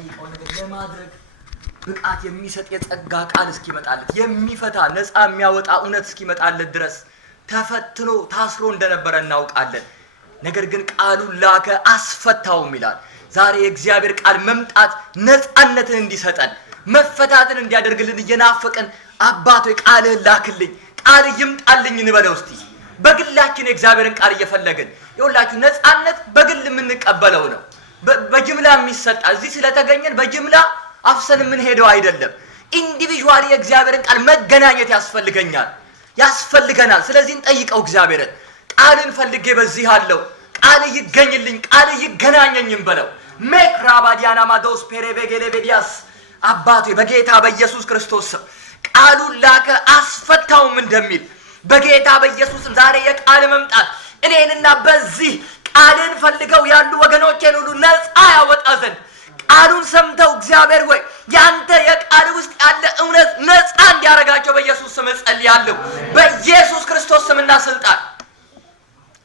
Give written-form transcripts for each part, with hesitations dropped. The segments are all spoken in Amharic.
የሚጠይቀው ነገር ለማድረግ ብቃት የሚሰጥ የጸጋ ቃል እስኪመጣለት የሚፈታ ነፃ የሚያወጣ እውነት እስኪመጣለት ድረስ ተፈትኖ ታስሮ እንደነበረ እናውቃለን። ነገር ግን ቃሉን ላከ አስፈታውም ይላል። ዛሬ የእግዚአብሔር ቃል መምጣት ነፃነትን እንዲሰጠን መፈታትን እንዲያደርግልን እየናፈቀን አባቶ ቃልህን ላክልኝ ቃል ይምጣልኝ እንበለው እስቲ። በግላችን የእግዚአብሔርን ቃል እየፈለግን ይኸውላችሁ ነፃነት በግል የምንቀበለው ነው። በጅምላ የሚሰጣ እዚህ ስለተገኘን በጅምላ አፍሰን የምንሄደው አይደለም። ኢንዲቪዥዋሊ የእግዚአብሔርን ቃል መገናኘት ያስፈልገናል። ስለዚህ እንጠይቀው እግዚአብሔርን። ቃልን ፈልጌ በዚህ አለው ቃል ይገኝልኝ ቃል ይገናኘኝም በለው። ሜክራባዲያና ማዶስ ፔሬቬጌሌቬዲያስ አባቴ በጌታ በኢየሱስ ክርስቶስ ቃሉን ላከ አስፈታውም እንደሚል በጌታ በኢየሱስም ዛሬ የቃል መምጣት እኔንና በዚህ ቃልን ፈልገው ያሉ ወገኖቼን ሁሉ ነፃ ያወጣ ዘንድ ቃሉን ሰምተው እግዚአብሔር ሆይ ያንተ የቃል ውስጥ ያለ እውነት ነፃ እንዲያረጋቸው በኢየሱስ ስም ጸልያለሁ። በኢየሱስ ክርስቶስ ስምና ስልጣን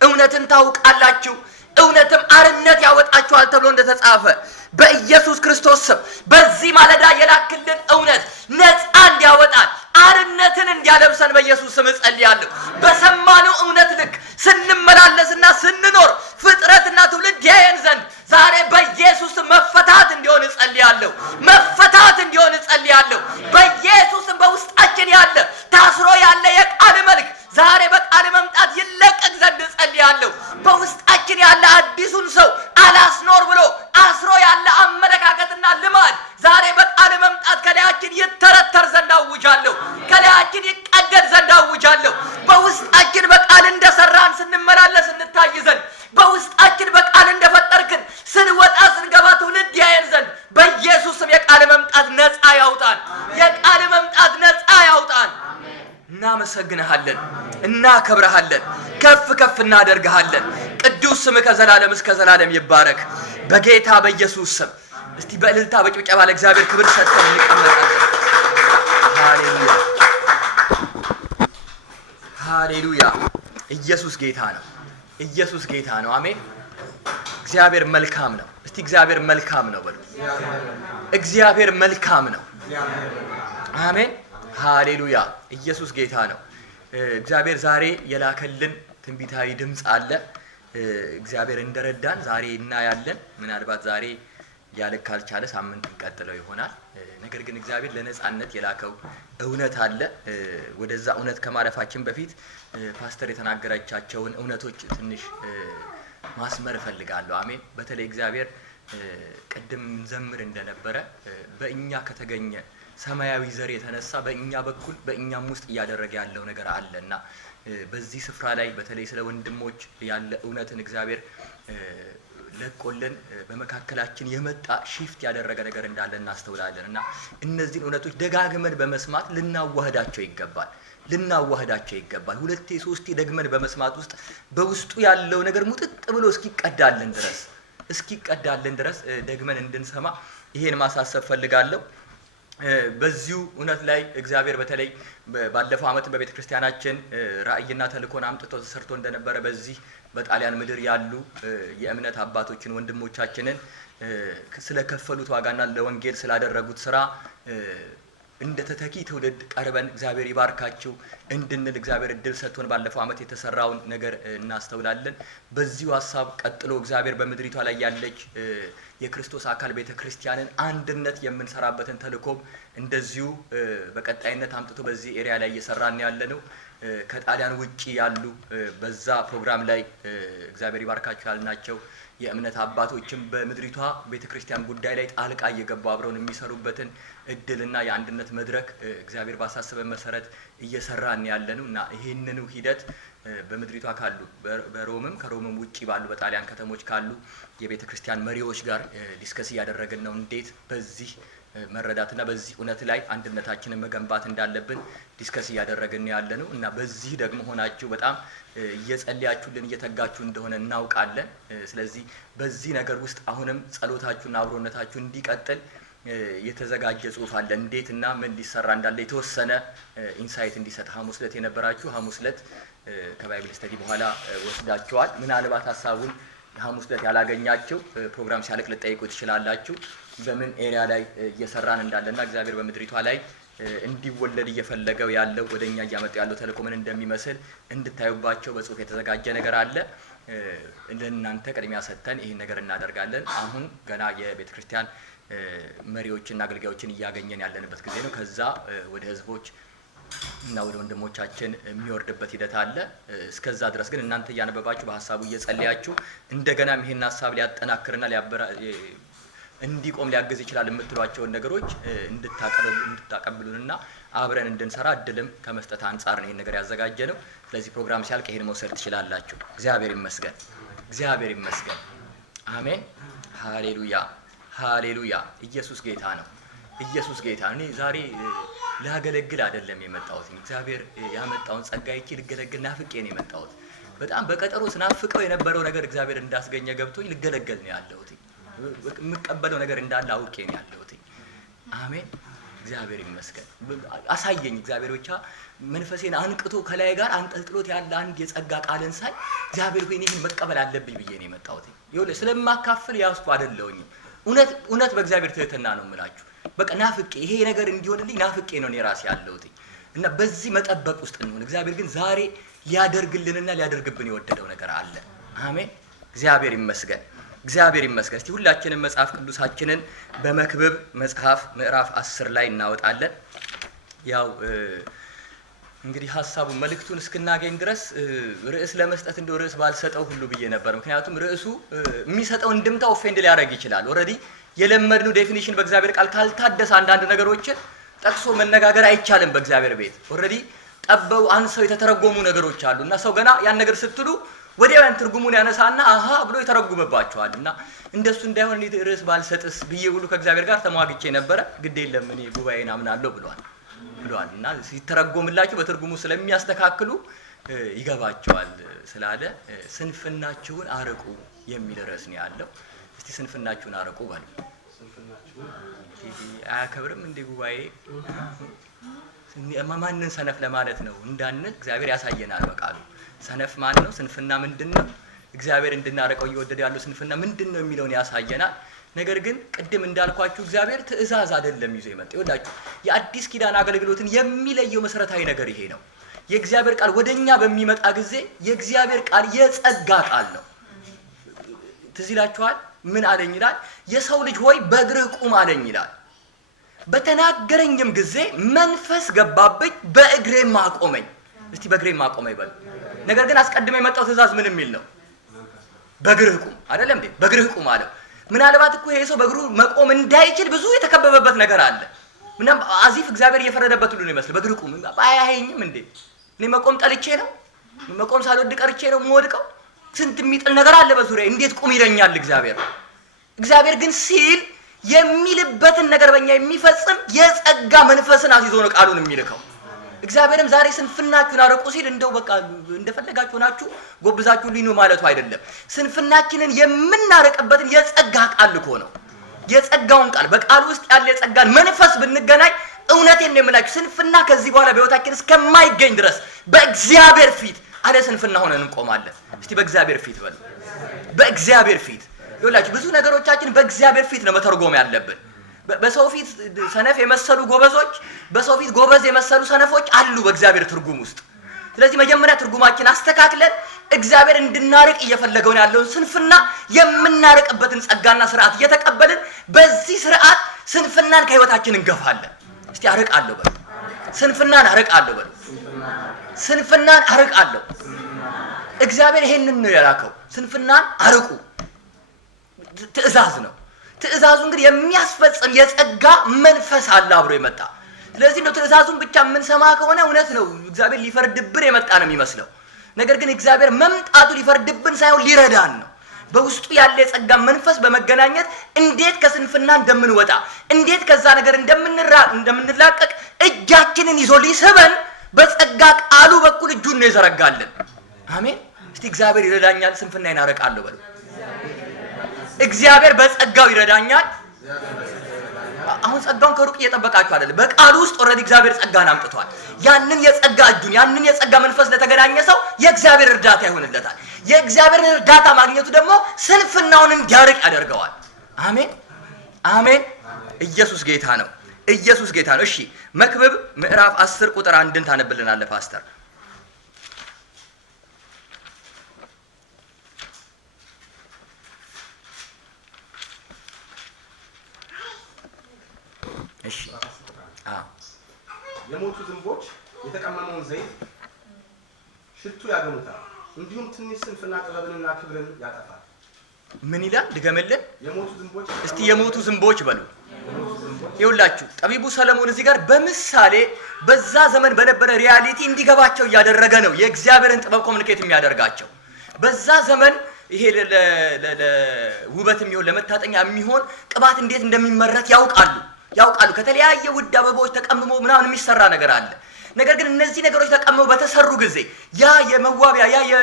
እውነትን ታውቃላችሁ እውነትም አርነት ያወጣችኋል ተብሎ እንደተጻፈ በኢየሱስ ክርስቶስ ስም በዚህ ማለዳ የላክልን እውነት ነፃ እንዲያወጣን አርነትን እንዲያለብሰን በኢየሱስ ስም ጸልያለሁ። በሰማነው እውነት ልክ ስንመላለስና ስንኖር ፍጥረትና ትውልድ ያየን ዘንድ ዛሬ በኢየሱስ መፈታት እንዲሆን ጸልያለሁ። መፈታት እንዲሆን ጸልያለሁ። በኢየሱስ በውስጣችን ያለ ታስሮ ያለ የቃል መልክ ዛሬ በቃል መምጣት ይለቀቅ ዘንድ ጸልያለሁ። በውስጣችን ያለ አዲሱን ሰው አላስኖር ብሎ አስሮ ያለ አመለካከትና ልማድ ዛሬ በቃል መምጣት ከላያችን ይተረተር ዘንድ አውጃለሁ። ከላያችን ይቀደድ ዘንድ አውጃለሁ። በውስጣችን በቃል እንደሰራን ስንመላለስ እንታይ ዘንድ በውስጣችን በቃል እንደፈጠርክን ስንወጣ ስንገባ ትውልድ ያየን ዘንድ በኢየሱስ ስም የቃል መምጣት ነፃ ያውጣን። የቃል መምጣት ነፃ ያውጣን። እናመሰግንሃለን፣ እናከብረሃለን፣ ከፍ ከፍ እናደርግሃለን። ቅዱስ ስም ከዘላለም እስከ ዘላለም ይባረክ በጌታ በኢየሱስ ስም። እስቲ በእልልታ በጭብጨባ ለእግዚአብሔር ክብር ሰጥተን እንቀመጣለን። ሃሌሉያ ሃሌሉያ። ኢየሱስ ጌታ ነው። ኢየሱስ ጌታ ነው። አሜን። እግዚአብሔር መልካም ነው። እስቲ እግዚአብሔር መልካም ነው በሉ። እግዚአብሔር መልካም ነው። አሜን። ሃሌሉያ። ኢየሱስ ጌታ ነው። እግዚአብሔር ዛሬ የላከልን ትንቢታዊ ድምፅ አለ። እግዚአብሔር እንደረዳን ዛሬ እናያለን። ምናልባት ዛሬ ያልክ ካልቻለ ሳምንት እንቀጥለው ይሆናል። ነገር ግን እግዚአብሔር ለነጻነት የላከው እውነት አለ። ወደዛ እውነት ከማለፋችን በፊት ፓስተር የተናገረቻቸውን እውነቶች ትንሽ ማስመር እፈልጋለሁ። አሜን። በተለይ እግዚአብሔር ቅድም ዘምር እንደነበረ በእኛ ከተገኘ ሰማያዊ ዘር የተነሳ በእኛ በኩል በእኛም ውስጥ እያደረገ ያለው ነገር አለና በዚህ ስፍራ ላይ በተለይ ስለ ወንድሞች ያለ እውነትን እግዚአብሔር ለቆልን በመካከላችን የመጣ ሺፍት ያደረገ ነገር እንዳለ እናስተውላለን። እና እነዚህን እውነቶች ደጋግመን በመስማት ልናዋህዳቸው ይገባል። ሁለቴ ሶስቴ ደግመን በመስማት ውስጥ በውስጡ ያለው ነገር ሙጥጥ ብሎ እስኪቀዳልን ድረስ ደግመን እንድንሰማ ይሄን ማሳሰብ ፈልጋለሁ። በዚሁ እውነት ላይ እግዚአብሔር በተለይ ባለፈው ዓመት በቤተ ክርስቲያናችን ራእይና ተልእኮን አምጥቶ ተሰርቶ እንደነበረ በዚህ በጣሊያን ምድር ያሉ የእምነት አባቶችን ወንድሞቻችንን ስለከፈሉት ዋጋና ለወንጌል ስላደረጉት ስራ እንደ ተተኪ ትውልድ ቀርበን እግዚአብሔር ይባርካችሁ እንድንል እግዚአብሔር እድል ሰጥቶን ባለፈው ዓመት የተሰራውን ነገር እናስተውላለን። በዚሁ ሐሳብ ቀጥሎ እግዚአብሔር በምድሪቷ ላይ ያለች የክርስቶስ አካል ቤተክርስቲያንን አንድነት የምንሰራበትን ተልእኮም እንደዚሁ በቀጣይነት አምጥቶ በዚህ ኤሪያ ላይ እየሰራን ያለነው ከጣሊያን ውጪ ያሉ በዛ ፕሮግራም ላይ እግዚአብሔር ይባርካችሁ ያልናቸው የእምነት አባቶችም በምድሪቷ ቤተክርስቲያን ጉዳይ ላይ ጣልቃ እየገቡ አብረውን የሚሰሩበትን እድልና የአንድነት መድረክ እግዚአብሔር ባሳሰበን መሰረት እየሰራን ያለነው እና ይሄንኑ ሂደት በምድሪቷ ካሉ በሮምም ከሮምም ውጪ ባሉ በጣሊያን ከተሞች ካሉ የቤተክርስቲያን መሪዎች ጋር ዲስከስ እያደረግን ነው። እንዴት በዚህ መረዳትና በዚህ እውነት ላይ አንድነታችንን መገንባት እንዳለብን ዲስከስ እያደረግን ያለነው እና በዚህ ደግሞ ሆናችሁ በጣም እየጸለያችሁልን እየተጋችሁ እንደሆነ እናውቃለን። ስለዚህ በዚህ ነገር ውስጥ አሁንም ጸሎታችሁና አብሮነታችሁ እንዲቀጥል የተዘጋጀ ጽሁፍ አለ። እንዴት እና ምን ሊሰራ እንዳለ የተወሰነ ኢንሳይት እንዲሰጥ ሐሙስ ዕለት የነበራችሁ ሐሙስ ዕለት ከባይብል ስተዲ በኋላ ወስዳችኋል። ምናልባት ሐሳቡን ሐሙስ ዕለት ያላገኛችሁ ፕሮግራም ሲያልቅ ልጠይቁ ትችላላችሁ። በምን ኤሪያ ላይ እየሰራን እንዳለና እግዚአብሔር በምድሪቷ ላይ እንዲወለድ እየፈለገው ያለው ወደኛ እያመጣ ያለው ተልእኮ ምን እንደሚመስል እንድታዩባቸው በጽሁፍ የተዘጋጀ ነገር አለ። ለእናንተ ቅድሚያ ሰጥተን ይህን ነገር እናደርጋለን። አሁን ገና የቤተ ክርስቲያን መሪዎችና አገልጋዮችን እያገኘን ያለንበት ጊዜ ነው። ከዛ ወደ ህዝቦች እና ወደ ወንድሞቻችን የሚወርድበት ሂደት አለ። እስከዛ ድረስ ግን እናንተ እያነበባችሁ በሐሳቡ እየጸለያችሁ እንደገና ይሄን ሐሳብ ሊያጠናክርና እንዲቆም ሊያግዝ ይችላል የምትሏቸውን ነገሮች እንድታቀብሉንና አብረን እንድንሰራ እድልም ከመስጠት አንጻር ነው ይሄን ነገር ያዘጋጀ ነው። ስለዚህ ፕሮግራም ሲያልቅ ይሄን መውሰድ ትችላላችሁ። እግዚአብሔር ይመስገን። እግዚአብሔር ይመስገን። አሜን። ሃሌሉያ ሃሌሉያ። ኢየሱስ ጌታ ነው። ኢየሱስ ጌታ ነው። እኔ ዛሬ ላገለግል አይደለም የመጣሁት። እግዚአብሔር ያመጣውን ጸጋ ይቼ ልገለግል ናፍቄ ነው የመጣሁት። በጣም በቀጠሮ ስናፍቀው የነበረው ነገር እግዚአብሔር እንዳስገኘ ገብቶኝ ልገለገል ነው ያለሁት። የምቀበለው ነገር እንዳለ አውቄ ነው ያለሁት። አሜን። እግዚአብሔር ይመስገን። አሳየኝ እግዚአብሔር ብቻ መንፈሴን አንቅቶ ከላይ ጋር አንጠልጥሎት ያለ አንድ የጸጋ ቃልን ሳይ እግዚአብሔር ሆይ እኔን መቀበል አለብኝ ብዬ ነው የመጣሁት። ይኸውልህ ስለማካፍል ያስኩ አይደለሁኝም። እውነት በእግዚአብሔር ትህትና ነው የምላችሁ። በቃ ናፍቄ ይሄ ነገር እንዲሆንልኝ ናፍቄ ነው እኔ ራሴ ያለሁት እና በዚህ መጠበቅ ውስጥ ነው። እግዚአብሔር ግን ዛሬ ሊያደርግልንና ሊያደርግብን የወደደው ነገር አለ። አሜን። እግዚአብሔር ይመስገን። እግዚአብሔር ይመስገን። እስቲ ሁላችንም መጽሐፍ ቅዱሳችንን በመክብብ መጽሐፍ ምዕራፍ 10 ላይ እናወጣለን። ያው እንግዲህ ሐሳቡን መልእክቱን እስክናገኝ ድረስ ርዕስ ለመስጠት እንደው ርዕስ ባልሰጠው ሁሉ ብዬ ነበር። ምክንያቱም ርዕሱ የሚሰጠው እንድምታ ኦፌንድ ሊያደርግ ይችላል። ኦሬዲ የለመድነው ዴፊኒሽን በእግዚአብሔር ቃል ካልታደሰ አንዳንድ ነገሮችን ጠቅሶ መነጋገር አይቻልም። በእግዚአብሔር ቤት ኦሬዲ ጠበው አንሰው የተተረጎሙ ነገሮች አሉና ሰው ገና ያን ነገር ስትሉ ወዲያው ያን ትርጉሙን ያነሳና አሃ ብሎ ይተረጉምባቸዋልና እንደሱ እንዳይሆን እኔ ርዕስ ባልሰጥስ ብዬ ሁሉ ከእግዚአብሔር ጋር ተሟግቼ ነበረ። ግድ የለም እኔ ጉባኤን አምናለሁ ብሏልና ሲተረጎምላችሁ በትርጉሙ ስለሚያስተካክሉ ይገባቸዋል ስላለ ስንፍናችሁን አርቁ የሚል ርዕስ ነው ያለው። እስቲ ስንፍናችሁን አርቁ ባል አያከብርም እንደ ጉባኤ ማንን ሰነፍ ለማለት ነው እንዳንል እግዚአብሔር ያሳየናል በቃሉ። ሰነፍ ማን ነው? ስንፍና ምንድነው? እግዚአብሔር እንድናረቀው እየወደደ ያለው ስንፍና ምንድነው የሚለውን ያሳየናል። ነገር ግን ቅድም እንዳልኳችሁ እግዚአብሔር ትእዛዝ አይደለም ይዞ የመጣው። ይኸውላችሁ የአዲስ ኪዳን አገልግሎትን የሚለየው መሰረታዊ ነገር ይሄ ነው። የእግዚአብሔር ቃል ወደኛ በሚመጣ ጊዜ የእግዚአብሔር ቃል የጸጋ ቃል ነው። ትዝ ይላችኋል ምን አለኝ ይላል? የሰው ልጅ ሆይ በእግርህ ቁም አለኝ ይላል። በተናገረኝም ጊዜ መንፈስ ገባብኝ በእግሬም አቆመኝ። እስቲ በእግሬም አቆመኝ በል። ነገር ግን አስቀድሞ የመጣው ትእዛዝ ምን የሚል ነው? በእግርህ ቁም አይደለም እንዴ? በእግርህ ቁም አለ። ምናልባት እኮ ይሄ ሰው በእግሩ መቆም እንዳይችል ብዙ የተከበበበት ነገር አለ። ምንም አዚፍ እግዚአብሔር እየፈረደበት ሁሉ ነው ይመስል። በእግርህ ቁም አያየኝም እንዴ? እኔ መቆም ጠልቼ ነው? መቆም ሳልወድ ቀርቼ ነው የምወድቀው? ስንት የሚጥል ነገር አለ በዙሪያ። እንዴት ቁም ይለኛል እግዚአብሔር? እግዚአብሔር ግን ሲል የሚልበትን ነገር በእኛ የሚፈጽም የጸጋ መንፈስን አስይዞ ነው ቃሉን የሚልከው። እግዚአብሔርም ዛሬ ስንፍናችሁን አርቁ ሲል እንደው በቃ እንደፈለጋችሁ ናችሁ ጎብዛችሁ ሊኑ ማለቱ አይደለም። ስንፍናችንን የምናርቅበትን የጸጋ ቃል ልኮ ነው። የጸጋውን ቃል በቃሉ ውስጥ ያለ የጸጋን መንፈስ ብንገናኝ እውነቴን ነው የምላችሁ ስንፍና ከዚህ በኋላ በህይወታችን እስከማይገኝ ድረስ በእግዚአብሔር ፊት አለ ስንፍና ሆነን እንቆማለን። እስቲ በእግዚአብሔር ፊት በሉ። በእግዚአብሔር ፊት ይኸውላችሁ ብዙ ነገሮቻችን በእግዚአብሔር ፊት ነው መተርጎም ያለብን። በሰው ፊት ሰነፍ የመሰሉ ጎበዞች፣ በሰው ፊት ጎበዝ የመሰሉ ሰነፎች አሉ በእግዚአብሔር ትርጉም ውስጥ። ስለዚህ መጀመሪያ ትርጉማችን አስተካክለን እግዚአብሔር እንድናርቅ እየፈለገውን ያለውን ስንፍና የምናርቅበትን ጸጋና ስርዓት እየተቀበልን በዚህ ስርዓት ስንፍናን ከህይወታችን እንገፋለን። እስቲ አርቃለሁ በሉ። ስንፍናን አርቃለሁ በሉ። ስንፍናን አርቃለሁ። እግዚአብሔር ይሄንን ነው የላከው። ስንፍናን አርቁ ትእዛዝ ነው። ትእዛዙ እንግዲህ የሚያስፈጽም የጸጋ መንፈስ አለ አብሮ የመጣ። ስለዚህ ነው ትእዛዙን ብቻ የምንሰማ ከሆነ እውነት ነው እግዚአብሔር ሊፈርድብን የመጣ ነው የሚመስለው። ነገር ግን እግዚአብሔር መምጣቱ ሊፈርድብን ሳይሆን ሊረዳን ነው። በውስጡ ያለ የጸጋ መንፈስ በመገናኘት እንዴት ከስንፍና እንደምንወጣ፣ እንዴት ከዛ ነገር እንደምንላቀቅ እጃችንን ይዞ ሊስበን በጸጋ ቃሉ በኩል እጁን ነው የዘረጋልን። አሜን። እስቲ እግዚአብሔር ይረዳኛል ስንፍናዬን አርቃለሁ በሉ። እግዚአብሔር በጸጋው ይረዳኛል። አሁን ጸጋውን ከሩቅ እየጠበቃችሁ አይደለም። በቃሉ ውስጥ ኦሬዲ እግዚአብሔር ጸጋን አምጥቷል። ያንን የጸጋ እጁን ያንን የጸጋ መንፈስ ለተገናኘ ሰው የእግዚአብሔር እርዳታ ይሆንለታል። የእግዚአብሔር እርዳታ ማግኘቱ ደግሞ ስንፍናውን እንዲያርቅ ያደርገዋል። አሜን አሜን። ኢየሱስ ጌታ ነው። ኢየሱስ ጌታ ነው። እሺ መክብብ ምዕራፍ 10 ቁጥር 1ን ታነብልናለህ ፓስተር? እሺ የሞቱ ዝንቦች የተቀመመውን ዘይት ሽቱ ያገሙታል፣ እንዲሁም ትንሽ ስንፍና ጥበብንና ክብርን ያጠፋል። ምን ይላል? ድገምልን የሞቱ ዝንቦች። እስቲ የሞቱ ዝንቦች በሉ። ይኸውላችሁ ጠቢቡ ሰለሞን እዚህ ጋር በምሳሌ በዛ ዘመን በነበረ ሪያሊቲ እንዲገባቸው እያደረገ ነው የእግዚአብሔርን ጥበብ ኮሙኒኬት የሚያደርጋቸው። በዛ ዘመን ይሄ ለውበት የሚሆን ለመታጠኛ የሚሆን ቅባት እንዴት እንደሚመረት ያውቃሉ። ከተለያየ ውድ አበቦች ተቀምሞ ምናምን የሚሰራ ነገር አለ። ነገር ግን እነዚህ ነገሮች ተቀምመው በተሰሩ ጊዜ ያ የመዋቢያ ያ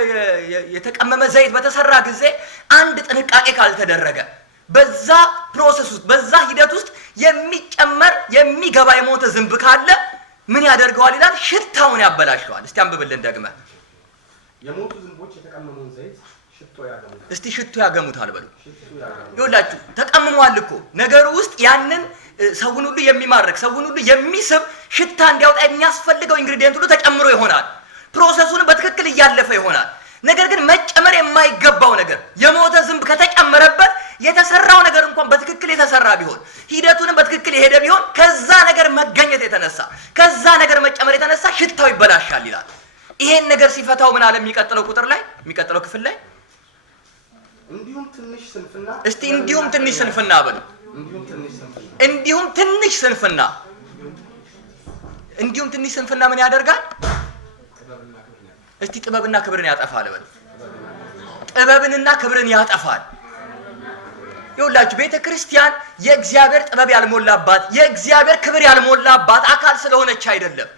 የተቀመመ ዘይት በተሰራ ጊዜ አንድ ጥንቃቄ ካልተደረገ በዛ ፕሮሰስ ውስጥ በዛ ሂደት ውስጥ የሚጨመር የሚገባ የሞተ ዝንብ ካለ ምን ያደርገዋል ይላል? ሽታውን ያበላሸዋል። እስቲ አንብብልን ደግመ። የሞቱ ዝንቦች የተቀመመውን ዘይት ሽቶ ያገሙታል። እስቲ ሽቶ ያገሙታል በሉ። ይኸውላችሁ ተቀምሟል እኮ ነገሩ ውስጥ ያንን ሰውን ሁሉ የሚማርክ ሰውን ሁሉ የሚስብ ሽታ እንዲያወጣ የሚያስፈልገው ኢንግሪዲየንት ሁሉ ተጨምሮ ይሆናል። ፕሮሰሱን በትክክል እያለፈ ይሆናል። ነገር ግን መጨመር የማይገባው ነገር የሞተ ዝንብ ከተጨመረበት የተሰራው ነገር እንኳን በትክክል የተሰራ ቢሆን ሂደቱንም በትክክል የሄደ ቢሆን ከዛ ነገር መገኘት የተነሳ ከዛ ነገር መጨመር የተነሳ ሽታው ይበላሻል ይላል። ይሄን ነገር ሲፈታው ምን አለ? የሚቀጥለው ቁጥር ላይ የሚቀጥለው ክፍል ላይ እንዲሁም ትንሽ ስንፍና። እስቲ እንዲሁም ትንሽ ስንፍና በሉ። እንዲሁም ትንሽ ስንፍና ምን ያደርጋል? እስቲ ጥበብና ክብርን ያጠፋል በሉ። ጥበብንና ክብርን ያጠፋል። ይኸውላችሁ ቤተ ክርስቲያን የእግዚአብሔር ጥበብ ያልሞላባት የእግዚአብሔር ክብር ያልሞላባት አካል ስለሆነች አይደለም።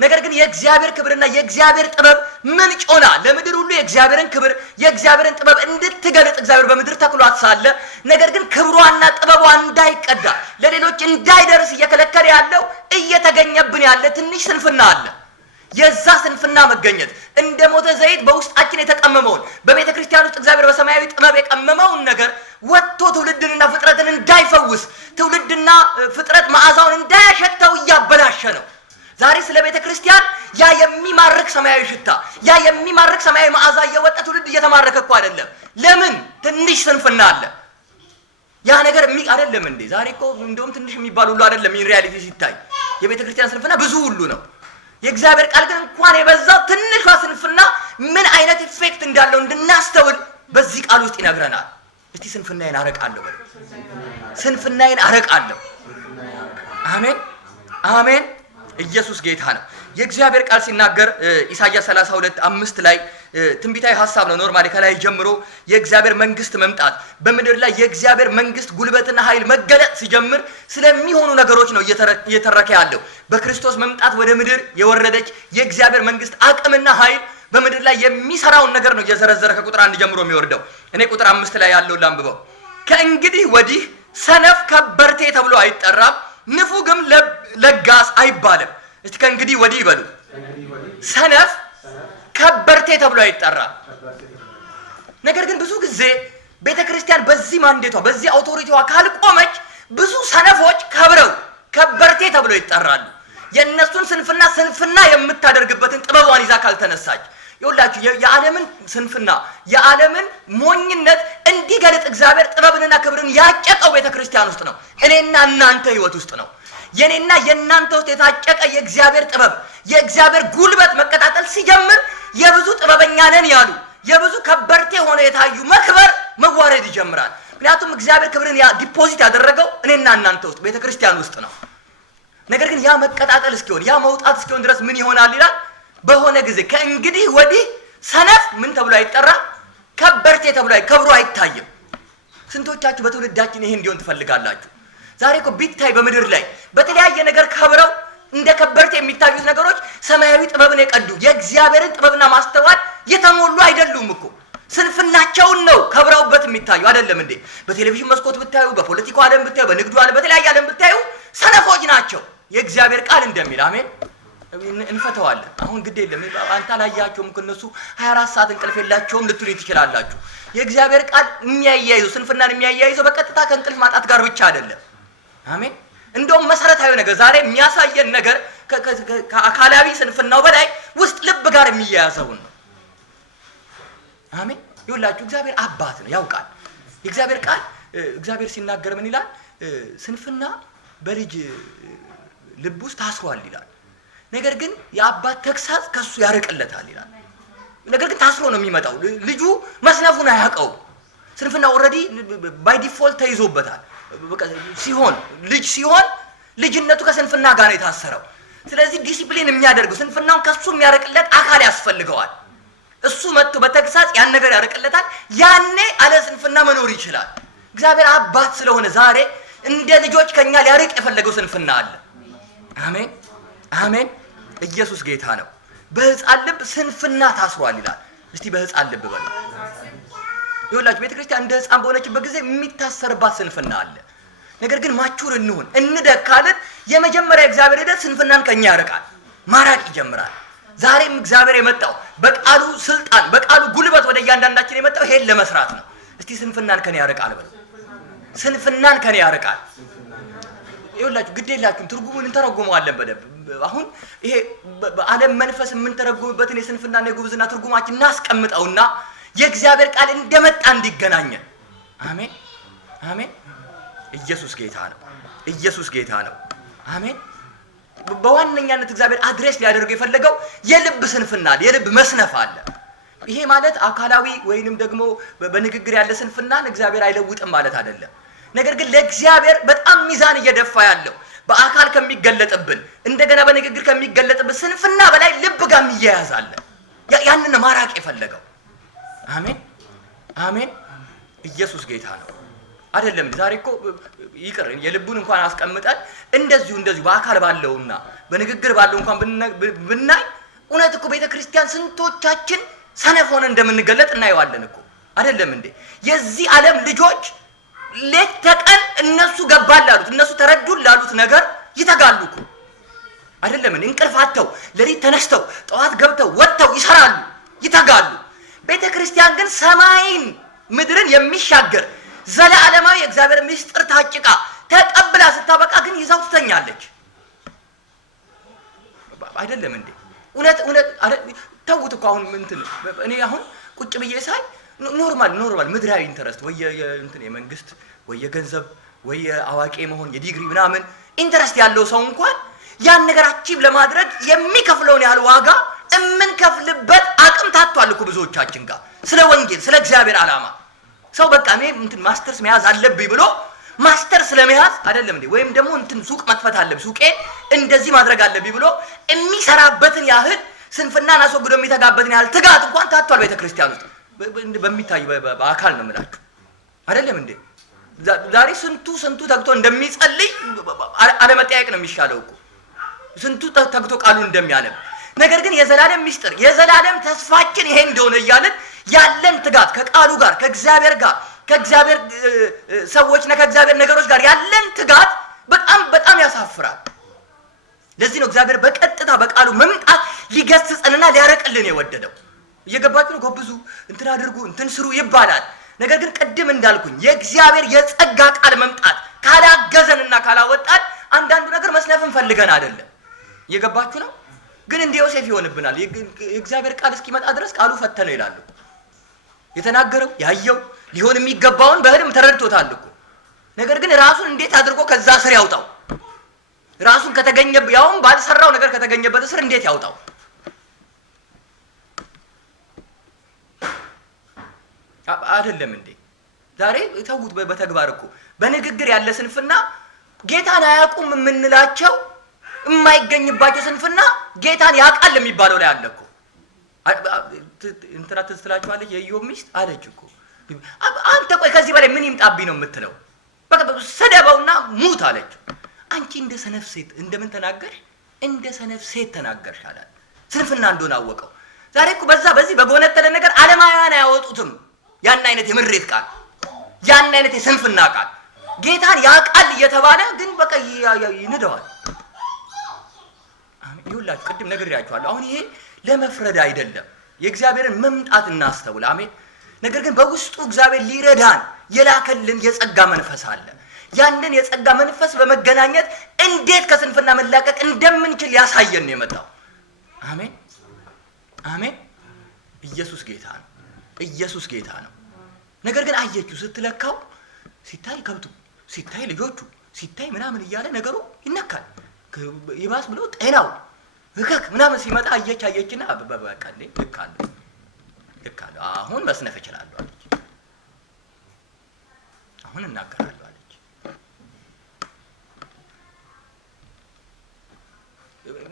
ነገር ግን የእግዚአብሔር ክብርና የእግዚአብሔር ጥበብ ምንጭ ሆና ለምድር ሁሉ የእግዚአብሔርን ክብር የእግዚአብሔርን ጥበብ እንድትገልጥ እግዚአብሔር በምድር ተክሏት ሳለ ነገር ግን ክብሯና ጥበቧ እንዳይቀዳ ለሌሎች እንዳይደርስ እየከለከለ ያለው እየተገኘብን ያለ ትንሽ ስንፍና አለ። የዛ ስንፍና መገኘት እንደ ሞተ ዘይት በውስጣችን የተቀመመውን በቤተ ክርስቲያን ውስጥ እግዚአብሔር በሰማያዊ ጥበብ የቀመመውን ነገር ወጥቶ ትውልድንና ፍጥረትን እንዳይፈውስ ትውልድና ፍጥረት መዓዛውን እንዳያሸተው እያበላሸ ነው። ዛሬ ስለ ቤተ ክርስቲያን ያ የሚማርክ ሰማያዊ ሽታ ያ የሚማርክ ሰማያዊ መዓዛ እየወጣ ትውልድ እየተማረከ እኮ አይደለም። ለምን? ትንሽ ስንፍና አለ። ያ ነገር አይደለም እንዴ? ዛሬ እኮ እንደውም ትንሽ የሚባል ሁሉ አይደለም። ኢን ሪያሊቲ ሲታይ የቤተ ክርስቲያን ስንፍና ብዙ ሁሉ ነው። የእግዚአብሔር ቃል ግን እንኳን የበዛው ትንሿ ስንፍና ምን አይነት ኢፌክት እንዳለው እንድናስተውል በዚህ ቃል ውስጥ ይነግረናል። እስቲ ስንፍናዬን አረቃለሁ በሉ። ስንፍናዬን አረቃለሁ። አሜን አሜን። ኢየሱስ ጌታ ነው። የእግዚአብሔር ቃል ሲናገር ኢሳይያስ 32:5 ላይ ትንቢታዊ ሐሳብ ነው። ኖርማሊ ከላይ ጀምሮ የእግዚአብሔር መንግስት መምጣት በምድር ላይ የእግዚአብሔር መንግስት ጉልበትና ኃይል መገለጥ ሲጀምር ስለሚሆኑ ነገሮች ነው እየተረከ ያለው። በክርስቶስ መምጣት ወደ ምድር የወረደች የእግዚአብሔር መንግስት አቅምና ኃይል በምድር ላይ የሚሰራውን ነገር ነው እየዘረዘረ ከቁጥር 1 ጀምሮ የሚወርደው። እኔ ቁጥር 5 ላይ ያለውን ላንብበው። ከእንግዲህ ወዲህ ሰነፍ ከበርቴ ተብሎ አይጠራም፣ ንፉግም ለጋስ አይባልም። እስቲ ከእንግዲህ ወዲህ ይበሉ። ሰነፍ ከበርቴ ተብሎ አይጠራም። ነገር ግን ብዙ ጊዜ ቤተ ክርስቲያን በዚህ ማንዴቷ በዚህ አውቶሪቲዋ ካልቆመች ብዙ ሰነፎች ከብረው ከበርቴ ተብሎ ይጠራሉ። የእነሱን ስንፍና የምታደርግበትን ጥበቧን ይዛ ካልተነሳች ይኸውላችሁ የዓለምን ስንፍና የዓለምን ሞኝነት እንዲገልጥ እግዚአብሔር ጥበብንና ክብርን ያጨቀው ቤተ ክርስቲያን ውስጥ ነው። እኔና እናንተ ህይወት ውስጥ ነው። የኔና የናንተ ውስጥ የታጨቀ የእግዚአብሔር ጥበብ የእግዚአብሔር ጉልበት መቀጣጠል ሲጀምር የብዙ ጥበበኛ ነን ያሉ የብዙ ከበርቴ ሆነ የታዩ መክበር መዋረድ ይጀምራል። ምክንያቱም እግዚአብሔር ክብርን ዲፖዚት ያደረገው እኔና እናንተ ውስጥ ቤተ ክርስቲያን ውስጥ ነው። ነገር ግን ያ መቀጣጠል እስኪሆን ያ መውጣት እስኪሆን ድረስ ምን ይሆናል ይላል? በሆነ ጊዜ ከእንግዲህ ወዲህ ሰነፍ ምን ተብሎ አይጠራ? ከበርቴ ተብሎ ከብሮ አይታይም። ስንቶቻችሁ በትውልዳችን ይሄ እንዲሆን ትፈልጋላችሁ? ዛሬ እኮ ቢታይ በምድር ላይ በተለያየ ነገር ከብረው እንደ ከበርቴ የሚታዩት ነገሮች ሰማያዊ ጥበብን የቀዱ የእግዚአብሔርን ጥበብና ማስተዋል የተሞሉ አይደሉም እኮ። ስንፍናቸውን ነው ከብረውበት የሚታዩ አይደለም እንዴ? በቴሌቪዥን መስኮት ብታዩ፣ በፖለቲካው ዓለም ብታዩ፣ በንግዱ ዓለም በተለያየ ዓለም ብታዩ ሰነፎች ናቸው። የእግዚአብሔር ቃል እንደሚል አሜን። እንፈተዋለን። አሁን ግድ የለም አንተ አላያቸውም እኮ እነሱ 24 ሰዓት እንቅልፍ የላቸውም ልትሉኝ ትችላላችሁ። የእግዚአብሔር ቃል የሚያያይዘው ስንፍናን የሚያያይዘው በቀጥታ ከእንቅልፍ ማጣት ጋር ብቻ አይደለም። አሜን። እንደውም መሰረታዊ ነገር ዛሬ የሚያሳየን ነገር ከአካላዊ ስንፍናው በላይ ውስጥ ልብ ጋር የሚያያዘው ነው። አሜን። ይኸውላችሁ እግዚአብሔር አባት ነው፣ ያውቃል። የእግዚአብሔር ቃል እግዚአብሔር ሲናገር ምን ይላል? ስንፍና በልጅ ልብ ውስጥ ታስሯል ይላል። ነገር ግን የአባት ተግሳጽ ከሱ ያርቅለታል ይላል። ነገር ግን ታስሮ ነው የሚመጣው። ልጁ መስነፉን አያውቀው። ስንፍና ኦልሬዲ ባይ ዲፎልት ተይዞበታል። ሲሆን ልጅ ሲሆን ልጅነቱ ከስንፍና ጋር ነው የታሰረው። ስለዚህ ዲሲፕሊን የሚያደርገው ስንፍናውን ከሱ የሚያርቅለት አካል ያስፈልገዋል። እሱ መጥቶ በተግሳጽ ያን ነገር ያርቅለታል። ያኔ አለ ስንፍና መኖር ይችላል። እግዚአብሔር አባት ስለሆነ ዛሬ እንደ ልጆች ከኛ ሊያርቅ የፈለገው ስንፍና አለ። አሜን አሜን። ኢየሱስ ጌታ ነው። በሕፃን ልብ ስንፍና ታስሯል ይላል። እስቲ በሕፃን ልብ በሉ። ይኸውላችሁ ቤተክርስቲያን እንደ ሕፃን በሆነችበት ጊዜ የሚታሰርባት ስንፍና አለ። ነገር ግን ማቹር እንሁን እንደግ ካልን የመጀመሪያ እግዚአብሔር ሄደ ስንፍናን ከኛ ያርቃል፣ ማራቅ ይጀምራል። ዛሬም እግዚአብሔር የመጣው በቃሉ ስልጣን በቃሉ ጉልበት ወደ እያንዳንዳችን የመጣው ይሄን ለመስራት ነው። እስቲ ስንፍናን ከኔ ያርቃል በሉ። ስንፍናን ከኔ ያርቃል። ይኸውላችሁ ግድ የላችሁም ትርጉሙን እንተረጉመዋለን በደንብ። አሁን ይሄ በዓለም መንፈስ የምንተረጉምበትን የስንፍናና የጉብዝና ትርጉማችን እናስቀምጠውና የእግዚአብሔር ቃል እንደመጣ እንዲገናኘን። አሜን አሜን። ኢየሱስ ጌታ ነው። ኢየሱስ ጌታ ነው። አሜን። በዋነኛነት እግዚአብሔር አድሬስ ሊያደርገው የፈለገው የልብ ስንፍና አለ፣ የልብ መስነፍ አለ። ይሄ ማለት አካላዊ ወይንም ደግሞ በንግግር ያለ ስንፍናን እግዚአብሔር አይለውጥም ማለት አይደለም። ነገር ግን ለእግዚአብሔር በጣም ሚዛን እየደፋ ያለው በአካል ከሚገለጥብን እንደገና በንግግር ከሚገለጥብን ስንፍና በላይ ልብ ጋር የሚያያዝ አለ። ያንን ማራቅ የፈለገው። አሜን አሜን። ኢየሱስ ጌታ ነው። አይደለም ዛሬ እኮ ይቅር የልቡን እንኳን አስቀምጠን እንደዚሁ በአካል ባለውና በንግግር ባለው እንኳን ብናይ እውነት እኮ ቤተክርስቲያን ስንቶቻችን ሰነፍ ሆነ እንደምንገለጥ እናየዋለን እኮ። አይደለም እንዴ? የዚህ ዓለም ልጆች ሌት ተቀን እነሱ ገባል ላሉት እነሱ ተረዱን ላሉት ነገር ይተጋሉ እኮ። አይደለም እንዴ? እንቅልፋተው ሌሊት ተነስተው ጠዋት ገብተው ወጥተው ይሰራሉ፣ ይተጋሉ። ቤተክርስቲያን ግን ሰማይን ምድርን የሚሻገር ዘላለማዊ የእግዚአብሔር ምስጢር ታጭቃ ተቀብላ ስታበቃ ግን ይዛው ትተኛለች። አይደለም እንዴ? እውነት ተውት እኮ አሁን እኔ አሁን ቁጭ ብዬ ሳይ ኖርማል ምድራዊ ኢንተረስት ወይ እንትን የመንግስት ወይ የገንዘብ ወይ አዋቂ መሆን የዲግሪ ምናምን ኢንተረስት ያለው ሰው እንኳን ያን ነገር አቺቭ ለማድረግ የሚከፍለውን ያህል ዋጋ የምንከፍልበት አቅም ታጥቷል እኮ ብዙዎቻችን ጋር። ስለ ወንጌል ስለ እግዚአብሔር ዓላማ ሰው በቃ እኔ ማስተርስ መያዝ አለብኝ ብሎ ማስተር ስለመያዝ አይደለም እንዴ? ወይም ደግሞ ሱቅ መክፈት አለብኝ ሱቄ እንደዚህ ማድረግ አለብኝ ብሎ የሚሰራበትን ያህል ስንፍናን አስወግዶ የሚተጋበትን ያህል ትጋት እንኳን ታጥቷል ቤተክርስቲያን ውስጥ በሚታይ በአካል ነው የምላችሁ። አይደለም እንዴ? ዛሬ ስንቱ ተግቶ እንደሚጸልይ አለመጠያየቅ ነው የሚሻለው እኮ። ስንቱ ተግቶ ቃሉን እንደሚያነብ። ነገር ግን የዘላለም ምስጢር የዘላለም ተስፋችን ይሄ እንደሆነ እያልን ያለን ትጋት ከቃሉ ጋር ከእግዚአብሔር ጋር ከእግዚአብሔር ሰዎችና ከእግዚአብሔር ነገሮች ጋር ያለን ትጋት በጣም ያሳፍራል። ለዚህ ነው እግዚአብሔር በቀጥታ በቃሉ መምጣት ሊገስጸንና ሊያረቅልን የወደደው። እየገባችሁ ነው? ጎብዙ እንትን አድርጉ እንትን ስሩ ይባላል። ነገር ግን ቅድም እንዳልኩኝ የእግዚአብሔር የጸጋ ቃል መምጣት ካላገዘንና ካላወጣን አንዳንዱ ነገር መስነፍን ፈልገን አይደለም። እየገባችሁ ነው? ግን እንደ ዮሴፍ ይሆንብናል። የእግዚአብሔር ቃል እስኪመጣ ድረስ ቃሉ ፈተነው ይላሉ። የተናገረው ያየው ሊሆን የሚገባውን በህልም ተረድቶታል እኮ። ነገር ግን ራሱን እንዴት አድርጎ ከዛ ስር ያውጣው? ራሱን ከተገኘበት ያውም ባልሰራው ነገር ከተገኘበት ስር እንዴት ያውጣው? አይደለም እንዴ? ዛሬ ተውት። በተግባር እኮ በንግግር ያለ ስንፍና ጌታን አያውቁም የምንላቸው የማይገኝባቸው ስንፍና ጌታን ያውቃል የሚባለው ላይ አለ እኮ። እንትና ትስትላችኋለች የኢዮብ ሚስት አለች እኮ አንተ ቆይ ከዚህ በላይ ምን ይምጣብኝ ነው የምትለው? በቃ ሰደበውና ሙት አለች። አንቺ እንደ ሰነፍ ሴት እንደምን ተናገርሽ? እንደ ሰነፍ ሴት ተናገርሽ አላት። ስንፍና እንደሆነ አወቀው። ዛሬ እኮ በዚህ በጎነተለ ነገር ዓለማውያን አያወጡትም ያን አይነት የምሬት ቃል፣ ያን አይነት የስንፍና ቃል። ጌታን ያውቃል እየተባለ ግን በቃ ይንደዋል። አሜን። ይኸውላችሁ ቅድም ነግሬያችኋለሁ። አሁን ይሄ ለመፍረድ አይደለም፣ የእግዚአብሔርን መምጣት እናስተውል። አሜን። ነገር ግን በውስጡ እግዚአብሔር ሊረዳን የላከልን የጸጋ መንፈስ አለ። ያንን የጸጋ መንፈስ በመገናኘት እንዴት ከስንፍና መላቀቅ እንደምንችል ያሳየን ነው የመጣው። አሜን አሜን። ኢየሱስ ጌታ ነው። ኢየሱስ ጌታ ነው። ነገር ግን አየችሁ ስትለካው ሲታይ ከብቱ ሲታይ ልጆቹ ሲታይ ምናምን እያለ ነገሩ ይነካል። ይባስ ብሎ ጤናው እከክ ምናምን ሲመጣ አየችና በቃ እንዴ ልክ አለ አሁን መስነፍ እችላለሁ አለች። አሁን እናገራለሁ አለች።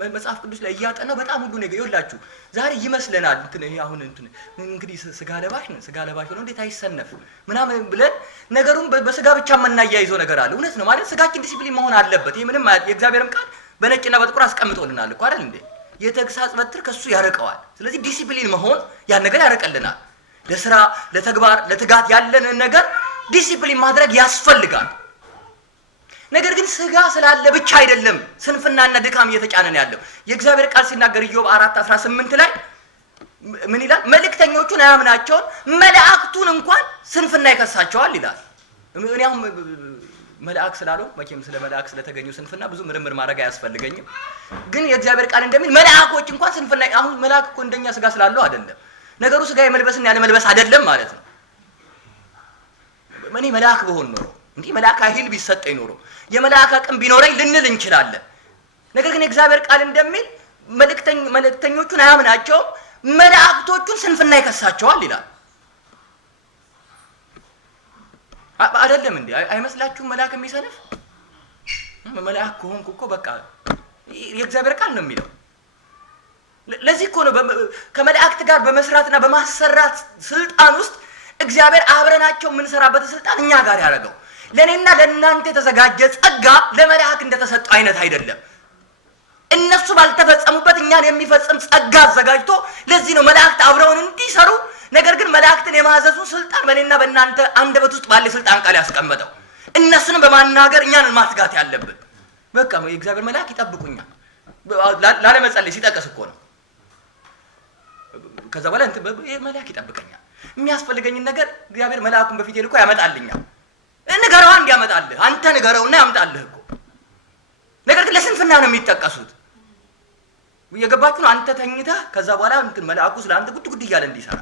መጽሐፍ ቅዱስ ላይ እያጠናው በጣም ሁሉ ነገር ይኸውላችሁ ዛሬ ይመስለናል ይሄ አሁን እንግዲህ ስጋ ለባሽ ነው እንዴት አይሰነፍ ምናምን ብለን ነገሩን በስጋ ብቻ የምናያይዘው ነገር አለ። እውነት ነው ማለት ስጋችን ዲሲፕሊን መሆን አለበት። ይሄ ምንም የእግዚአብሔርም ቃል በነጭና በጥቁር አስቀምጦልናል እኮ አይደል እንዴ? የተግሳጽ በትር ከሱ ያርቀዋል። ስለዚህ ዲሲፕሊን መሆን ያን ነገር ያርቀልናል። ለስራ ለተግባር ለትጋት ያለንን ነገር ዲሲፕሊን ማድረግ ያስፈልጋል። ነገር ግን ስጋ ስላለ ብቻ አይደለም ስንፍናና ድካም እየተጫነን ያለው። የእግዚአብሔር ቃል ሲናገር ኢዮብ 4:18 ላይ ምን ይላል? መልእክተኞቹን አያምናቸውን መላእክቱን እንኳን ስንፍና ይከሳቸዋል ይላል። እኔ አሁን መልአክ ስላለው መቼም ስለ መልአክ ስለተገኙ ስንፍና ብዙ ምርምር ማድረግ አያስፈልገኝም። ግን የእግዚአብሔር ቃል እንደሚል መልአኮች እንኳን ስንፍና አሁን መልአክ እኮ እንደኛ ስጋ ስላለው አይደለም ነገሩ። ስጋ የመልበስና ያለ መልበስ አይደለም ማለት ነው። እኔ መልአክ ብሆን ኖሮ እንዲህ መልአክ ኃይል ቢሰጠኝ ኖሮ የመልአክ አቅም ቢኖረኝ ልንል እንችላለን። ነገር ግን የእግዚአብሔር ቃል እንደሚል መልእክተኞቹን አያምናቸውም መላእክቶቹን ስንፍና ይከሳቸዋል ይላል። አይደለም እንዴ? አይመስላችሁም? መልአክ የሚሰንፍ መልአክ ከሆንኩ እኮ በቃ የእግዚአብሔር ቃል ነው የሚለው። ለዚህ እኮ ነው ከመላእክት ጋር በመስራትና በማሰራት ስልጣን ውስጥ እግዚአብሔር አብረናቸው የምንሰራበት ስልጣን እኛ ጋር ያደረገው። ለኔና ለእናንተ የተዘጋጀ ጸጋ ለመላእክት እንደተሰጠው አይነት አይደለም። እነሱ ባልተፈጸሙበት እኛን የሚፈጽም ጸጋ አዘጋጅቶ ለዚህ ነው መላእክት አብረውን እንዲሰሩ ነገር ግን መላእክትን የማዘዙ ስልጣን በእኔና በእናንተ አንደበት ውስጥ ባለ ስልጣን ቃል ያስቀመጠው። እነሱንም በማናገር እኛን ማትጋት ያለብን። በቃ የእግዚአብሔር መልአክ ይጠብቁኛል ላለመጸለይ ሲጠቀስ እኮ ነው። ከዛ በኋላ መልአክ ይጠብቀኛል። የሚያስፈልገኝን ነገር እግዚአብሔር መልአኩን በፊቴ ልኮ ያመጣልኛል። ንገረው እንዲያመጣልህ አንተ ንገረውና ያመጣልህ እኮ። ነገር ግን ለስንፍና ነው የሚጠቀሱት። የገባችሁ ነው? አንተ ተኝተህ ከዛ በኋላ መልአኩ ስለ አንተ ጉድ እያለ እንዲሰራ።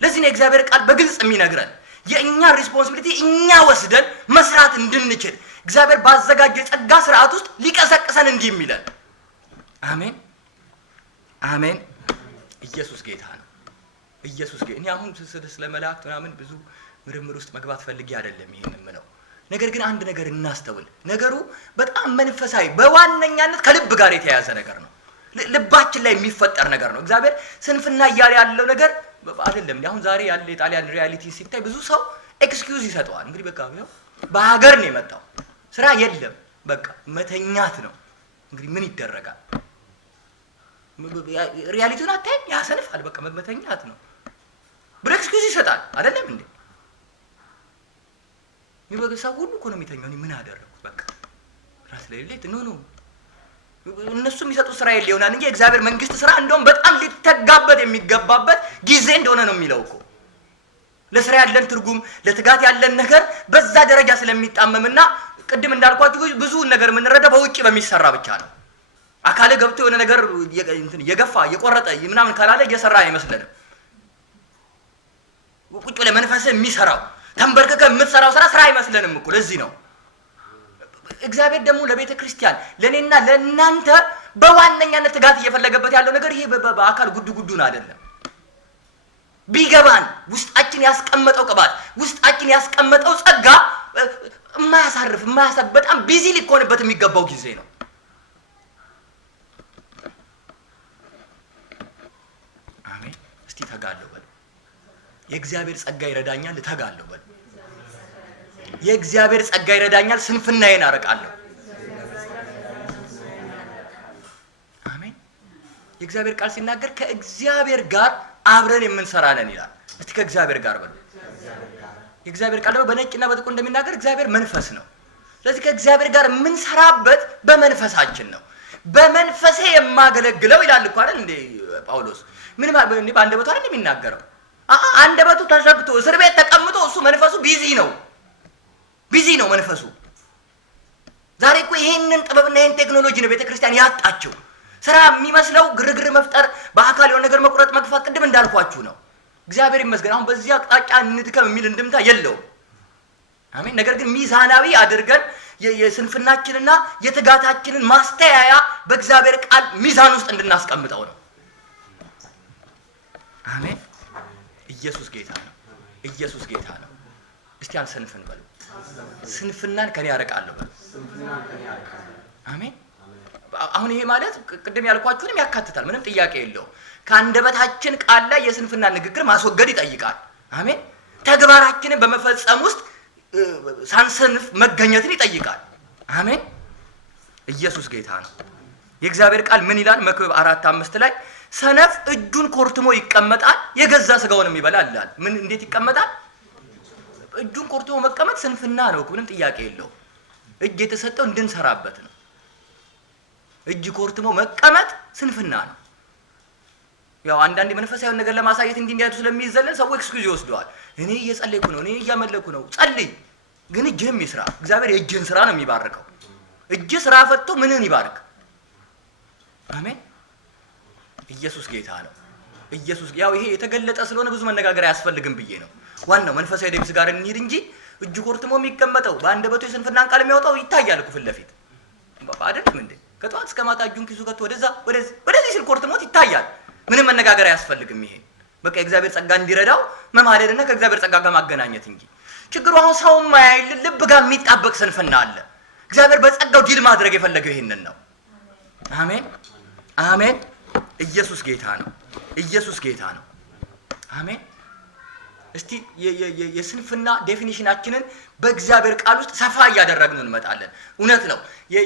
ለዚህ ነው የእግዚአብሔር ቃል በግልጽ የሚነግረን የእኛ ሪስፖንሲቢሊቲ እኛ ወስደን መስራት እንድንችል እግዚአብሔር ባዘጋጀ ጸጋ ስርዓት ውስጥ ሊቀሰቅሰን እንዲህ የሚለን። አሜን አሜን። ኢየሱስ ጌታ ነው። ኢየሱስ ጌታ። እኔ አሁን ስለ መላእክት ምናምን ብዙ ምርምር ውስጥ መግባት ፈልጌ አይደለም ይሄን የምለው። ነገር ግን አንድ ነገር እናስተውል። ነገሩ በጣም መንፈሳዊ በዋነኛነት ከልብ ጋር የተያያዘ ነገር ነው። ልባችን ላይ የሚፈጠር ነገር ነው። እግዚአብሔር ስንፍና እያለ ያለው ነገር አይደለም። አሁን ዛሬ ያለ የጣሊያን ሪያሊቲ ሲታይ ብዙ ሰው ኤክስኪውዝ ይሰጠዋል። እንግዲህ በቃ በሀገር ነው የመጣው ስራ የለም በቃ መተኛት ነው። እንግዲህ ምን ይደረጋል? ሪያሊቲውን አታይም? ያሰንፋል። በቃ መተኛት ነው ብሎ ኤክስኪውዝ ይሰጣል። አይደለም እንዴ? ሰው ሁሉ እኮ ነው የሚተኛው። እኔ ምን አደረኩት? በቃ ራስ ላይ ሌት ኖ እነሱ የሚሰጡት ስራ የለ ይሆናል እንጂ የእግዚአብሔር መንግስት ስራ እንደውም በጣም ሊተጋበት የሚገባበት ጊዜ እንደሆነ ነው የሚለው እኮ። ለስራ ያለን ትርጉም ለትጋት ያለን ነገር በዛ ደረጃ ስለሚጣመምና ቅድም እንዳልኳችሁ ብዙ ነገር የምንረዳው በውጪ በሚሰራ ብቻ ነው። አካለ ገብቶ የሆነ ነገር የገፋ የቆረጠ ምናምን ካላለ እየሰራ አይመስለንም። ቁጭ ብለህ መንፈስህ የሚሰራው ተንበርክከ የምትሰራው ስራ አይመስለንም እኮ። ለዚህ ነው እግዚአብሔር ደግሞ ለቤተ ክርስቲያን ለኔና ለእናንተ በዋነኛነት ትጋት እየፈለገበት ያለው ነገር ይሄ በአካል ጉዱን አይደለም። ቢገባን ውስጣችን ያስቀመጠው ቅባት ውስጣችን ያስቀመጠው ጸጋ የማያሳርፍ በጣም ቢዚ ሊኮንበት የሚገባው ጊዜ ነው። አሜን። እስቲ ተጋለሁ በል። የእግዚአብሔር ጸጋ ይረዳኛል፣ ተጋለሁ በል። የእግዚአብሔር ጸጋ ይረዳኛል፣ ስንፍናዬን አርቃለሁ። አሜን። የእግዚአብሔር ቃል ሲናገር ከእግዚአብሔር ጋር አብረን የምንሰራ ነን ይላል። እስቲ ከእግዚአብሔር ጋር በሉ። የእግዚአብሔር ቃል ደግሞ በነጭና በጥቁር እንደሚናገር እግዚአብሔር መንፈስ ነው። ስለዚህ ከእግዚአብሔር ጋር የምንሰራበት በመንፈሳችን ነው። በመንፈሴ የማገለግለው ይላል እኮ አይደል እንዴ ጳውሎስ። ምን በአንደበቱ አይደል የሚናገረው? አንደበቱ ተዘግቶ እስር ቤት ተቀምጦ እሱ መንፈሱ ቢዚ ነው መንፈሱ። ዛሬ እኮ ይሄንን ጥበብና ይሄን ቴክኖሎጂ ነው ቤተክርስቲያን ያጣችው። ስራ የሚመስለው ግርግር መፍጠር፣ በአካል የሆነ ነገር መቁረጥ፣ መግፋት፣ ቅድም እንዳልኳችሁ ነው። እግዚአብሔር ይመስገን አሁን በዚህ አቅጣጫ እንድከም የሚል እንድምታ የለውም። አሜን። ነገር ግን ሚዛናዊ አድርገን የስንፍናችንና የትጋታችንን ማስተያያ በእግዚአብሔር ቃል ሚዛን ውስጥ እንድናስቀምጠው ነው። አሜን። ኢየሱስ ጌታ ነው። ኢየሱስ ጌታ ነው። እስቲ አንሰንፍን በሉ። ስንፍናን ከኔ ያርቃለሁ በሉ። አሜን። አሁን ይሄ ማለት ቅድም ያልኳችሁንም ያካትታል፣ ምንም ጥያቄ የለውም። ከአንደበታችን ቃል ላይ የስንፍና ንግግር ማስወገድ ይጠይቃል። አሜን። ተግባራችንን በመፈጸም ውስጥ ሳንሰንፍ መገኘትን ይጠይቃል። አሜን። ኢየሱስ ጌታ ነው። የእግዚአብሔር ቃል ምን ይላል? መክብብ 4:5 ላይ ሰነፍ እጁን ኮርትሞ ይቀመጣል፣ የገዛ ስጋውንም ይበላል ይላል። ምን እንዴት ይቀመጣል? እጁን ኮርትሞ መቀመጥ ስንፍና ነው፣ ምንም ጥያቄ የለውም። እጅ የተሰጠው እንድንሰራበት ነው። እጅ ኮርትሞ መቀመጥ ስንፍና ነው። ያው አንዳንድ መንፈሳዊ ነገር ለማሳየት እንዲያቱ ስለሚዘለል ሰው ኤክስኪዩዝ ይወስደዋል። እኔ እየጸለይኩ ነው፣ እኔ እያመለኩ ነው። ጸልይ፣ ግን እጅህም ይስራ። እግዚአብሔር የእጅህን ስራ ነው የሚባርከው። እጅ ስራ ፈቶ ምንን ይባርክ? አሜን። ኢየሱስ ጌታ ነው። ኢየሱስ ያው ይሄ የተገለጠ ስለሆነ ብዙ መነጋገር አያስፈልግም ብዬ ነው። ዋናው መንፈሳዊ ደብስ ጋር እንሂድ እንጂ እጁ ኮርትሞ የሚቀመጠው በአንደበቱ የስንፍናን ቃል የሚያወጣው ይታያል እኮ ፊት ለፊት አይደለም እንዴ? ከጧት እስከ ማታ እጁን ኪሱ ከቶ ወደዚህ ሲል ኮርትሞት ይታያል። ምንም መነጋገር አያስፈልግም። ይሄ በቃ የእግዚአብሔር ጸጋ እንዲረዳው መማለድና ከእግዚአብሔር ጸጋ ጋር ማገናኘት እንጂ ችግሩ አሁን ሰው ማያይል ልብ ጋር የሚጣበቅ ስንፍና አለ። እግዚአብሔር በጸጋው ዲል ማድረግ የፈለገው ይሄንን ነው። አሜን አሜን። ኢየሱስ ጌታ ነው። ኢየሱስ ጌታ ነው። አሜን። እስቲ የስንፍና ዴፊኒሽናችንን በእግዚአብሔር ቃል ውስጥ ሰፋ እያደረግን እንመጣለን። እውነት ነው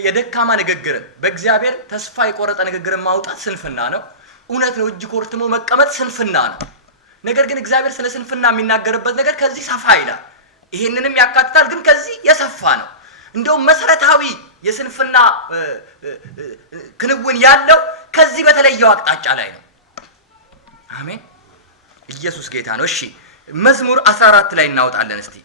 የደካማ ንግግርን በእግዚአብሔር ተስፋ የቆረጠ ንግግርን ማውጣት ስንፍና ነው። እውነት ነው እጅ ኮርትሞ መቀመጥ ስንፍና ነው። ነገር ግን እግዚአብሔር ስለ ስንፍና የሚናገርበት ነገር ከዚህ ሰፋ ይላል። ይሄንንም ያካትታል፣ ግን ከዚህ የሰፋ ነው። እንደውም መሰረታዊ የስንፍና ክንውን ያለው ከዚህ በተለየው አቅጣጫ ላይ ነው። አሜን። ኢየሱስ ጌታ ነው። እሺ መዝሙር 14 ላይ እናወጣለን። እስቲ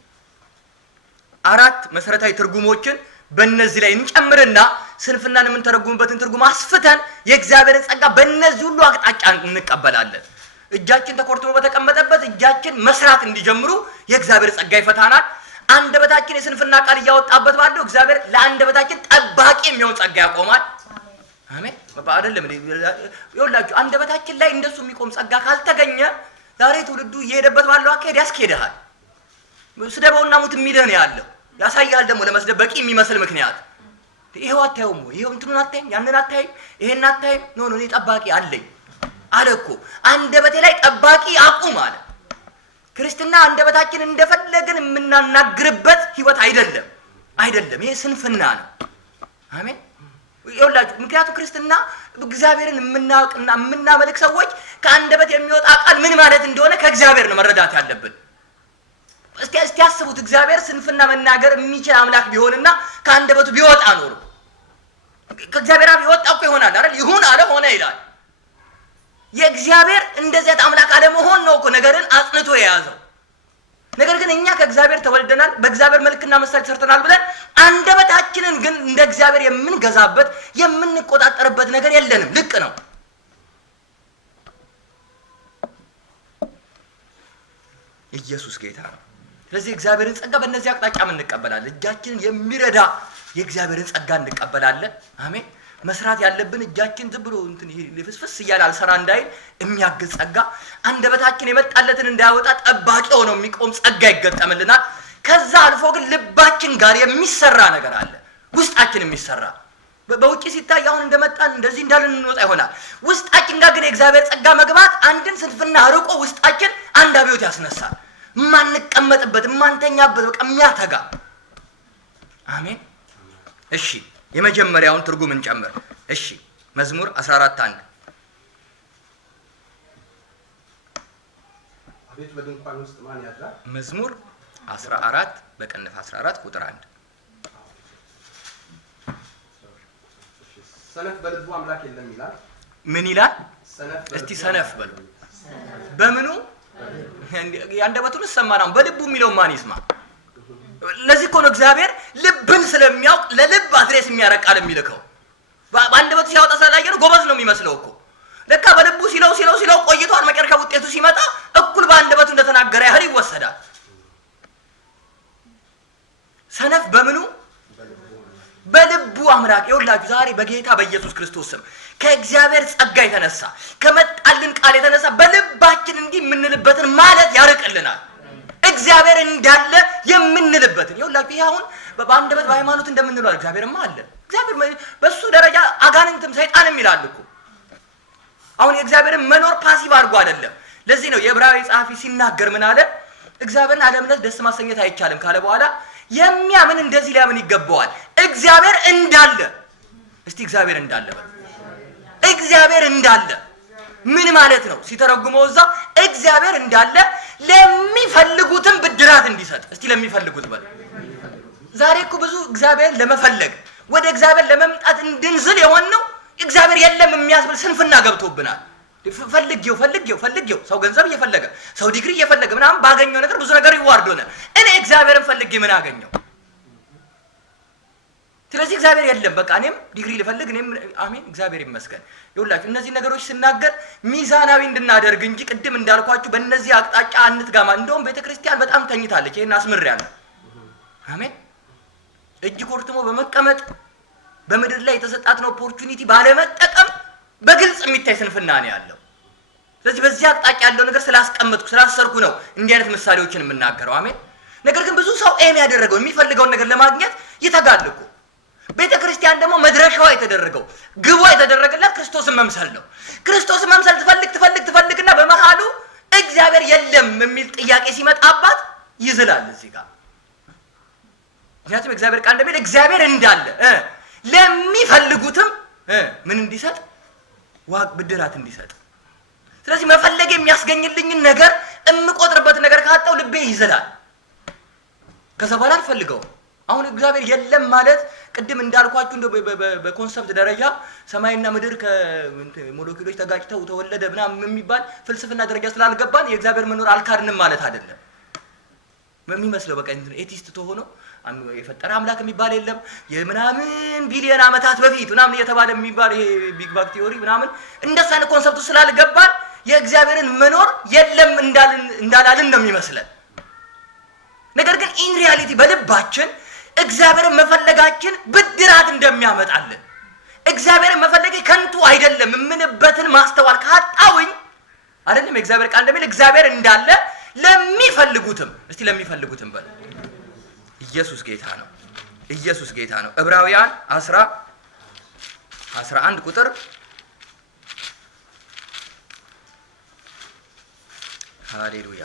4 መሰረታዊ ትርጉሞችን በእነዚህ ላይ እንጨምርና ስንፍናን የምንተረጉምበትን ትርጉም አስፍተን የእግዚአብሔርን ጸጋ በእነዚህ ሁሉ አቅጣጫ እንቀበላለን። እጃችን ተኮርትሞ በተቀመጠበት እጃችን መስራት እንዲጀምሩ የእግዚአብሔር ጸጋ ይፈታናል። አንደበታችን የስንፍና ቃል እያወጣበት ባለው እግዚአብሔር ለአንደበታችን ጠባቂ የሚሆን ጸጋ ያቆማል። አሜን። አይደለም ይኸውላችሁ አንደበታችን ላይ እንደሱ የሚቆም ጸጋ ካልተገኘ ዛሬ ትውልዱ እየሄደበት ባለው አካሄድ ያስኬድሃል። ስደበውና ሙት የሚልህ ነው ያለው። ያሳያል ደግሞ ለመስደብ በቂ የሚመስል ምክንያት። ይሄው አታዩም ወይ? ይሄው እንትኑን አታይም? ያንን አታይም? ይሄን አታይም? ኖ እኔ ጠባቂ አለኝ አለ እኮ። አንደበቴ ላይ ጠባቂ አቁም አለ። ክርስትና አንደበታችን እንደፈለግን የምናናግርበት ህይወት አይደለም። አይደለም፣ ይሄ ስንፍና ነው። አሜን። ይኸውላችሁ ምክንያቱም ክርስትና እግዚአብሔርን የምናውቅና የምናመልክ ሰዎች ከአንደበት የሚወጣ ቃል ምን ማለት እንደሆነ ከእግዚአብሔር ነው መረዳት ያለብን። እስቲ ያስቡት፣ እግዚአብሔር ስንፍና መናገር የሚችል አምላክ ቢሆንና ከአንደበቱ ቢወጣ ኖሮ ከእግዚአብሔር አፍ ይወጣ እኮ ይሆናል አይደል? ይሁን አለ ሆነ ይላል። የእግዚአብሔር እንደዚያ አምላክ አለመሆን ነው እኮ ነገርን አጽንቶ የያዘው። ነገር ግን እኛ ከእግዚአብሔር ተወልደናል፣ በእግዚአብሔር መልክና ምሳሌ ተሰርተናል ብለን አንደበታችንን ግን እንደ እግዚአብሔር የምንገዛበት የምንቆጣጠርበት ነገር የለንም። ልቅ ነው። ኢየሱስ ጌታ ነው። ስለዚህ እግዚአብሔርን ጸጋ በእነዚህ አቅጣጫ እንቀበላለን። እጃችንን የሚረዳ የእግዚአብሔርን ጸጋ እንቀበላለን። አሜን። መስራት ያለብን እጃችን ዝም ብሎ እንትን ልፍስፍስ እያለ አልሰራ እንዳይል የሚያግዝ ጸጋ፣ አንደበታችን የመጣለትን እንዳያወጣ ጠባቂ ሆኖ የሚቆም ጸጋ ይገጠምልናል። ከዛ አልፎ ግን ልባችን ጋር የሚሰራ ነገር አለ፣ ውስጣችን የሚሰራ በውጪ ሲታይ አሁን እንደመጣን እንደዚህ እንዳልን እንወጣ ይሆናል። ውስጣችን ጋር ግን የእግዚአብሔር ጸጋ መግባት አንድን ስንፍና አርቆ ውስጣችን አንድ አብዮት ያስነሳል። የማንቀመጥበት የማንተኛበት በቃ የሚያተጋ። አሜን። እሺ የመጀመሪያውን ትርጉም እንጨምር። እሺ መዝሙር 14:1 አቤት በድንኳን ውስጥ ማን ያድራል? መዝሙር 14 በቅንፍ 14 ቁጥር 1 ሰነፍ በልቡ አምላክ የለም ይላል። ምን ይላል? እስቲ ሰነፍ በሉ። በምኑ ያንደበቱን ሰማናው? በልቡ የሚለው ማን ይስማ? ለዚህ እኮ ነው እግዚአብሔር ልብን ስለሚያውቅ ለልብ አድሬስ የሚያረግ ቃል የሚልከው። በአንደበቱ ሲያወጣ ስላላየ ነው ጎበዝ ነው የሚመስለው እኮ። ለካ በልቡ ሲለው ቆይቷል። መጨረሻ ውጤቱ ሲመጣ እኩል በአንደበቱ እንደተናገረ ያህል ይወሰዳል። ሰነፍ በምኑ በልቡ አምላክ ይወላችሁ። ዛሬ በጌታ በኢየሱስ ክርስቶስ ስም ከእግዚአብሔር ጸጋ የተነሳ ከመጣልን ቃል የተነሳ በልባችን እንዲህ የምንልበትን ማለት ያርቅልናል። እግዚአብሔር እንዳለ የምንልበትን ይወላችሁ። ይሄ አሁን በአንደበት በሃይማኖት እንደምንለው እግዚአብሔርማ አለ። እግዚአብሔር በሱ ደረጃ አጋንንትም ሰይጣንም ይላል እኮ። አሁን የእግዚአብሔርን መኖር ፓሲቭ አድርጎ አይደለም። ለዚህ ነው የዕብራዊ ጸሐፊ ሲናገር ምን አለ? እግዚአብሔርን አለምነት ደስ ማሰኘት አይቻልም ካለ በኋላ የሚያምን እንደዚህ ሊያምን ይገባዋል፣ እግዚአብሔር እንዳለ። እስቲ እግዚአብሔር እንዳለ በል። እግዚአብሔር እንዳለ ምን ማለት ነው? ሲተረጉመው እዛ እግዚአብሔር እንዳለ ለሚፈልጉትም ብድራት እንዲሰጥ። እስቲ ለሚፈልጉት በል። ዛሬ እኮ ብዙ እግዚአብሔር ለመፈለግ ወደ እግዚአብሔር ለመምጣት እንድንዝል የሆነው እግዚአብሔር የለም የሚያስብል ስንፍና ገብቶብናል። ፈልጌው ሰው ገንዘብ እየፈለገ ሰው ዲግሪ እየፈለገ ምናምን ባገኘው ነገር ብዙ ነገር ይዋርዶነ። እኔ እግዚአብሔርን ፈልጌ ምን አገኘው? ስለዚህ እግዚአብሔር የለም በቃ እኔም ዲግሪ ልፈልግ እኔም አሜን እግዚአብሔር ይመስገን። ይኸውላችሁ እነዚህ ነገሮች ስናገር ሚዛናዊ እንድናደርግ እንጂ ቅድም እንዳልኳችሁ በእነዚህ አቅጣጫ አንትጋማ። እንደውም ቤተክርስቲያን በጣም ተኝታለች። ይሄን አስምሬያለሁ። አሜን። እጅ ኮርትሞ በመቀመጥ በምድር ላይ የተሰጣትን ኦፖርቹኒቲ ባለመጠቀም በግልጽ የሚታይ ስንፍና ነው ያለው። ስለዚህ በዚህ አቅጣጫ ያለው ነገር ስላሰርኩ ነው እንዲህ አይነት ምሳሌዎችን የምናገረው። አሜን። ነገር ግን ብዙ ሰው ኤም ያደረገው የሚፈልገውን ነገር ለማግኘት ይተጋል እኮ። ቤተክርስቲያን ደግሞ መድረሻዋ የተደረገው ግቧ የተደረገላት ክርስቶስን መምሰል ነው። ክርስቶስን መምሰል ትፈልግና በመሃሉ እግዚአብሔር የለም የሚል ጥያቄ ሲመጣባት ይዝላል እዚህ ጋር። ምክንያቱም እግዚአብሔር ቃል እንደሚል እግዚአብሔር እንዳለ ለሚፈልጉትም ምን እንዲሰጥ ብድራት እንዲሰጥ። ስለዚህ መፈለግ የሚያስገኝልኝን ነገር የምቆጥርበት ነገር ካጣው ልቤ ይዝላል። ከዛ በኋላ አልፈልገውም። አሁን እግዚአብሔር የለም ማለት ቅድም እንዳልኳችሁ እንደው በኮንሰፕት ደረጃ ሰማይና ምድር ከሞለኪውሎች ተጋጭተው ተወለደ ምናምን የሚባል ፍልስፍና ደረጃ ስላልገባን የእግዚአብሔር መኖር አልካድንም ማለት አይደለም። የሚመስለው በቃ ኤቲስት ተሆኖ የፈጠረ አምላክ የሚባል የለም የምናምን ቢሊዮን ዓመታት በፊት ምናምን እየተባለ የሚባል ይሄ ቢግ ባንግ ቲዮሪ ምናምን እንደዛ አይነት ኮንሰፕቱ ስላልገባን የእግዚአብሔርን መኖር የለም እንዳላልን ነው የሚመስለን። ነገር ግን ኢን ሪያሊቲ በልባችን እግዚአብሔርን መፈለጋችን ብድራት እንደሚያመጣልን እግዚአብሔርን መፈለጌ ከንቱ አይደለም የምንበትን ማስተዋል ካጣውኝ አይደለም የእግዚአብሔር ቃል እንደሚል እግዚአብሔር እንዳለ ለሚፈልጉትም። እስቲ ለሚፈልጉትም በል። ኢየሱስ ጌታ ነው። ዕብራውያን 11 ቁጥር ሃሌሉያ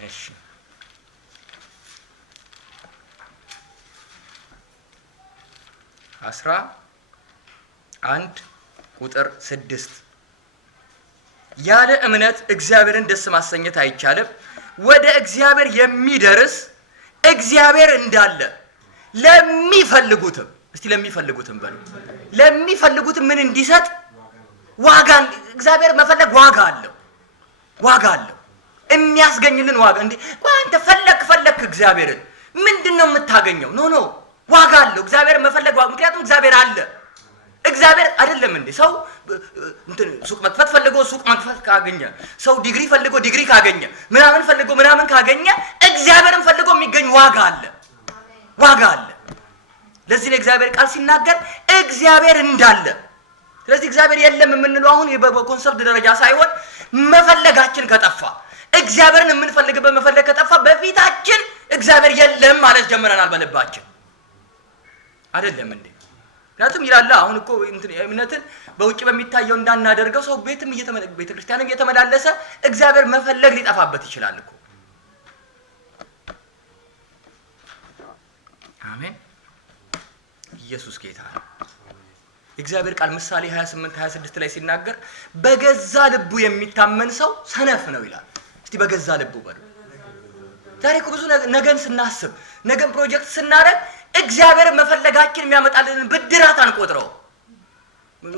እሺ 11 ቁጥር 6 ያለ እምነት እግዚአብሔርን ደስ ማሰኘት አይቻልም። ወደ እግዚአብሔር የሚደርስ እግዚአብሔር እንዳለ ለሚፈልጉትም። እስቲ ለሚፈልጉትም በሉ። ለሚፈልጉትም ምን እንዲሰጥ ዋጋ። እግዚአብሔር መፈለግ ዋጋ አለው። የሚያስገኝልን ዋጋ። እንዴ አንተ ፈለክ እግዚአብሔርን ምንድነው የምታገኘው? ኖ ዋጋ አለው እግዚአብሔር መፈለግ ዋጋ። ምክንያቱም እግዚአብሔር አለ። እግዚአብሔር አይደለም እንዴ ሰው ሱቅ መክፈት ፈልጎ ሱቅ መክፈት ካገኘ፣ ሰው ዲግሪ ፈልጎ ዲግሪ ካገኘ፣ ምናምን ፈልጎ ምናምን ካገኘ፣ እግዚአብሔርን ፈልጎ የሚገኝ ዋጋ አለ። ለዚህ ነው እግዚአብሔር ቃል ሲናገር እግዚአብሔር እንዳለ። ስለዚህ እግዚአብሔር የለም የምንለው አሁን በኮንሰፕት ደረጃ ሳይሆን መፈለጋችን ከጠፋ፣ እግዚአብሔርን የምንፈልግበት መፈለግ ከጠፋ በፊታችን እግዚአብሔር የለም ማለት ጀምረናል በልባችን አይደለም እንዴ? ምክንያቱም ይላል አሁን እኮ እምነትን በውጭ በሚታየው እንዳናደርገው ሰው ቤተክርስቲያንም እየተመላለሰ እግዚአብሔር መፈለግ ሊጠፋበት ይችላል እኮ። አሜን። ኢየሱስ ጌታ ነው። እግዚአብሔር ቃል ምሳሌ 28-26 ላይ ሲናገር በገዛ ልቡ የሚታመን ሰው ሰነፍ ነው ይላል። እስቲ በገዛ ልቡ በሉ። ዛሬ እኮ ብዙ ነገን ስናስብ ነገን ፕሮጀክት ስናደርግ እግዚአብሔር መፈለጋችን የሚያመጣልን ብድራት አንቆጥረው።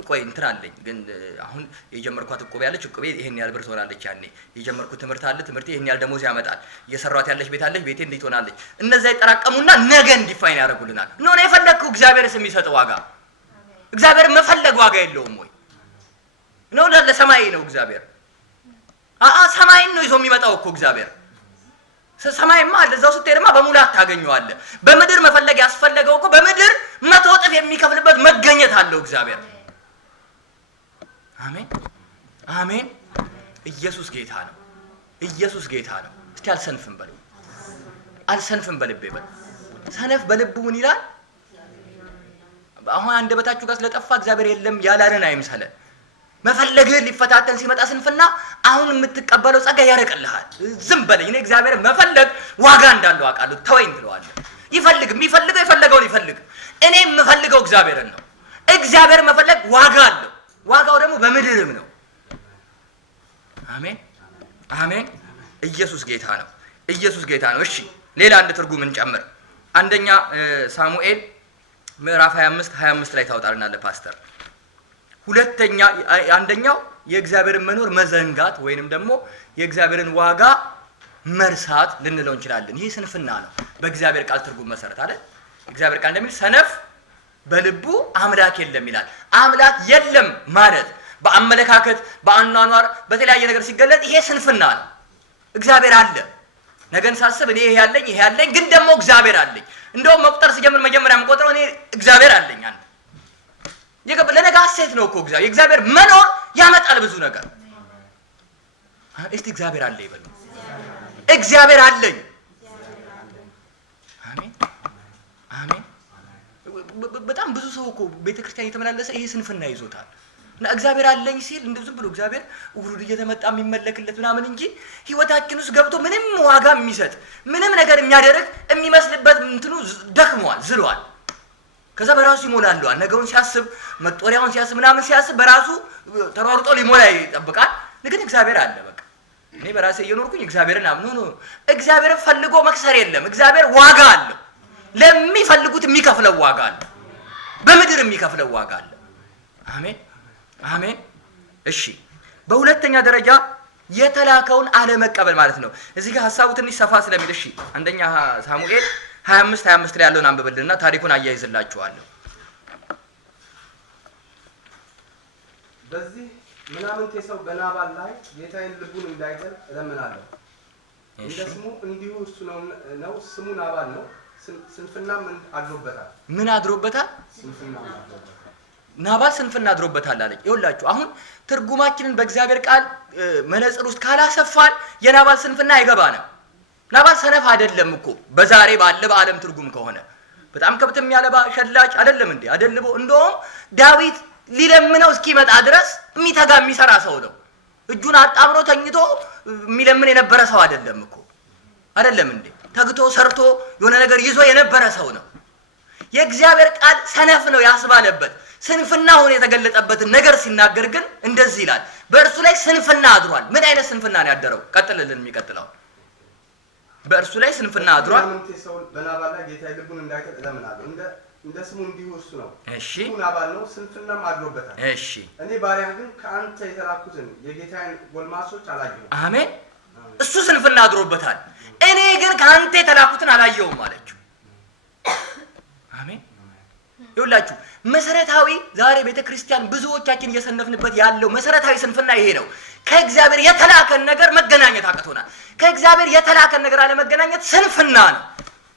ቆይ እንትን አለኝ ግን አሁን የጀመርኳት እቆብ ያለች እቆቤ ይሄን ያህል ብር ትሆናለች። ያኔ የጀመርኩት ትምህርት አለ ትምህርቴ ይሄን ያህል ደሞዝ ያመጣል። እየሰራኋት ያለች ቤት አለች ቤቴ እንዴት ሆናለች። እነዛ ይጠራቀሙና ነገ እንዲፋይን ያደርጉልናል። ነው የፈለግከው እግዚአብሔር የሚሰጠው ዋጋ እግዚአብሔር መፈለግ ዋጋ የለውም ወይ? ነው ለሰማይ ነው እግዚአብሔር ሰማይን ነው ይዞ የሚመጣው እኮ እግዚአብሔር። ሰማይማ አለ እዛው ስትሄድማ በሙላት ታገኘዋለህ። በምድር መፈለግ ያስፈለገው እኮ በምድር 100 እጥፍ የሚከፍልበት መገኘት አለው እግዚአብሔር። አሜን አሜን። ኢየሱስ ጌታ ነው። ኢየሱስ ጌታ ነው። እስቲ አልሰንፍም በል አልሰንፍም በልቤ በል። ሰነፍ በልቡ ምን ይላል? አሁን አንደበታችሁ ጋር ስለጠፋ እግዚአብሔር የለም ያላለን አይምሰለን። መፈለግህን ሊፈታተን ሲመጣ ስንፍና አሁን የምትቀበለው ጸጋ ያረቅልሃል። ዝም በለኝ እኔ እግዚአብሔር መፈለግ ዋጋ እንዳለው አውቃለሁ ተወኝ ትለዋለህ። ይፈልግ የሚፈልገው የፈለገውን ይፈልግ። እኔ የምፈልገው እግዚአብሔርን ነው። እግዚአብሔር መፈለግ ዋጋ አለው። ዋጋው ደግሞ በምድርም ነው። አሜን አሜን። ኢየሱስ ጌታ ነው። ኢየሱስ ጌታ ነው። እሺ ሌላ አንድ ትርጉም እንጨምር። አንደኛ ሳሙኤል ምዕራፍ 25 ላይ ታወጣልናለህ ፓስተር። ሁለተኛ አንደኛው የእግዚአብሔርን መኖር መዘንጋት ወይንም ደግሞ የእግዚአብሔርን ዋጋ መርሳት ልንለው እንችላለን። ይሄ ስንፍና ነው በእግዚአብሔር ቃል ትርጉም መሰረት አይደል? እግዚአብሔር ቃል እንደሚል ሰነፍ በልቡ አምላክ የለም ይላል። አምላክ የለም ማለት በአመለካከት በአኗኗር በተለያየ ነገር ሲገለጥ ይሄ ስንፍና ነው። እግዚአብሔር አለ። ነገን ሳስብ እኔ ይሄ ያለኝ ግን ደግሞ እግዚአብሔር አለኝ። እንደውም መቁጠር ሲጀምር መጀመሪያ የምቆጥረው እኔ እግዚአብሔር አለኝ አንተ ለነገ ሐሴት ነው እኮ እግዚአብሔር። የእግዚአብሔር መኖር ያመጣል ብዙ ነገር። እስቲ እግዚአብሔር አለ ይበል። እግዚአብሔር አለኝ። አሜን አሜን። በጣም ብዙ ሰው እኮ ቤተክርስቲያን እየተመላለሰ ይሄ ስንፍና ይዞታል። እና እግዚአብሔር አለኝ ሲል እንደው ዝም ብሎ እግዚአብሔር ውሩድ እየተመጣ የሚመለክለት ምናምን እንጂ ህይወታችን ውስጥ ገብቶ ምንም ዋጋ የሚሰጥ ምንም ነገር የሚያደርግ የሚመስልበት እንትኑ ደክሟል፣ ዝሏል። ከዛ በራሱ ይሞላልዋል። ነገውን ሲያስብ መጦሪያውን ሲያስብ ምናምን ሲያስብ በራሱ ተሯርጦ ሊሞላ ይጠብቃል። ግን እግዚአብሔር አለ። በቃ እኔ በራሴ እየኖርኩኝ እግዚአብሔርን አምኖ ነው። እግዚአብሔርን ፈልጎ መክሰር የለም። እግዚአብሔር ዋጋ አለው። ለሚፈልጉት የሚከፍለው ዋጋ አለ። በምድር የሚከፍለው ዋጋ አለ። አሜን አሜን። እሺ በሁለተኛ ደረጃ የተላከውን አለመቀበል ማለት ነው። እዚህ ጋር ሐሳቡ ትንሽ ሰፋ ስለሚል እሺ አንደኛ ሳሙኤል 25 ላይ ያለውን አንብብልና ታሪኩን አያይዝላችኋለሁ። በዚህ ምናምንቴ ሰው በናባል ላይ ጌታዬን ልቡን እንዳይገል እለምናለሁ። እንደ ስሙ እንዲሁ እሱ ነው። ስሙ ናባል ነው። ስንፍናም አድሮበታል። ምን አድሮበታል? ስንፍና አድሮበታል። ናባል ስንፍና አድሮበታል አለኝ። ይኸውላችሁ አሁን ትርጉማችንን በእግዚአብሔር ቃል መነጽር ውስጥ ካላሰፋን የናባል ስንፍና አይገባንም። ናባል ሰነፍ አይደለም እኮ በዛሬ ባለ በዓለም ትርጉም ከሆነ በጣም ከብት የሚያለባ ሸላጭ አይደለም እንዴ? አይደልቦ እንደውም ዳዊት ሊለምነው እስኪመጣ ድረስ የሚተጋ የሚሰራ ሰው ነው። እጁን አጣምሮ ተኝቶ የሚለምን የነበረ ሰው አይደለም እኮ አይደለም እንዴ? ተግቶ ሰርቶ የሆነ ነገር ይዞ የነበረ ሰው ነው። የእግዚአብሔር ቃል ሰነፍ ነው ያስባለበት ስንፍና ሆኖ የተገለጠበትን ነገር ሲናገር ግን እንደዚህ ይላል፣ በእርሱ ላይ ስንፍና አድሯል። ምን አይነት ስንፍና ነው ያደረው? ቀጥልልን የሚቀጥለው በእርሱ ላይ ስንፍና አድሯል። ሰው በናባል ላይ ጌታዬ ልቡን እንዳይገል እለምናለሁ። እንደ ስሙ እንዲሁ እሱ ነው። እሺ ስሙ ናባል ነው። ስንፍናም አድሮበታል። እሺ እኔ ባሪያህ ግን ከአንተ የተላኩትን የጌታዬን ጎልማሶች አላየሁም። አሜን። እሱ ስንፍና አድሮበታል። እኔ ግን ከአንተ የተላኩትን አላየሁም አለችው። አሜን። ይኸውላችሁ መሰረታዊ ዛሬ ቤተክርስቲያን ብዙዎቻችን እየሰነፍንበት ያለው መሰረታዊ ስንፍና ይሄ ነው። ከእግዚአብሔር የተላከን ነገር መገናኘት አቅቶናል። ከእግዚአብሔር የተላከን ነገር አለመገናኘት ስንፍና ነው።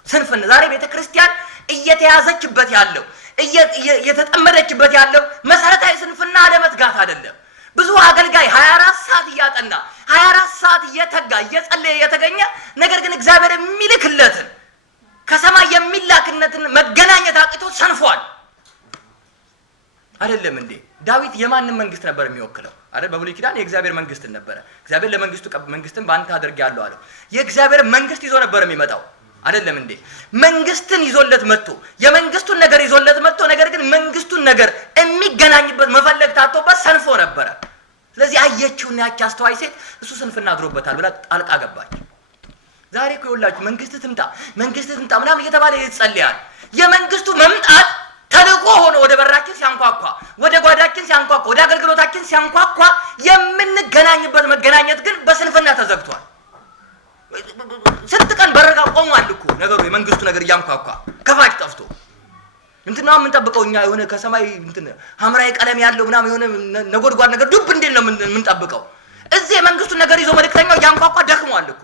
ስንፍና ዛሬ ቤተክርስቲያን እየተያዘችበት ያለው እየተጠመደችበት ያለው መሰረታዊ ስንፍና አለመትጋት አይደለም። ብዙ አገልጋይ 24 ሰዓት እያጠና 24 ሰዓት እየተጋ እየጸለየ እየተገኘ ነገር ግን እግዚአብሔር የሚልክለትን ከሰማይ የሚላክነትን መገናኘት አቅቶ ሰንፏል። አይደለም እንዴ? ዳዊት የማንን መንግስት ነበር የሚወክለው? አይደል? በብሉይ ኪዳን የእግዚአብሔር መንግስትን ነበረ። እግዚአብሔር ለመንግስቱ መንግስትን በአንተ አድርጌያለሁ አለው። የእግዚአብሔር መንግስት ይዞ ነበር የሚመጣው። አይደለም እንዴ? መንግስትን ይዞለት መጥቶ የመንግስቱን ነገር ይዞለት መጥቶ ነገር ግን መንግስቱን ነገር የሚገናኝበት መፈለግ ታጥቶበት ሰንፎ ነበረ። ስለዚህ አየችውና ያቺ አስተዋይ ሴት እሱ ስንፍና አድሮበታል ብላ ጣልቃ ገባች። ዛሬ እኮ ይኸውላችሁ መንግስት ትምጣ ምናምን እየተባለ ይጸልያል። የመንግስቱ መምጣት ተልቆ ሆኖ ወደ በራችን ሲያንኳኳ፣ ወደ ጓዳችን ሲያንኳኳ፣ ወደ አገልግሎታችን ሲያንኳኳ የምንገናኝበት መገናኘት ግን በስንፍና ተዘግቷል። ስንት ቀን በረጋ ቆሟል እኮ ነገሩ፣ የመንግስቱ ነገር እያንኳኳ ከፋጭ ጠፍቶ እንትና የምንጠብቀው እኛ የሆነ ከሰማይ እንትን ሐምራዊ ቀለም ያለው ምናምን የሆነ ነጎድጓድ ነገር ዱብ እንዴት ነው የምንጠብቀው? እዚህ የመንግስቱ ነገር ይዞ መልእክተኛው እያንኳኳ ደክሟል እኮ።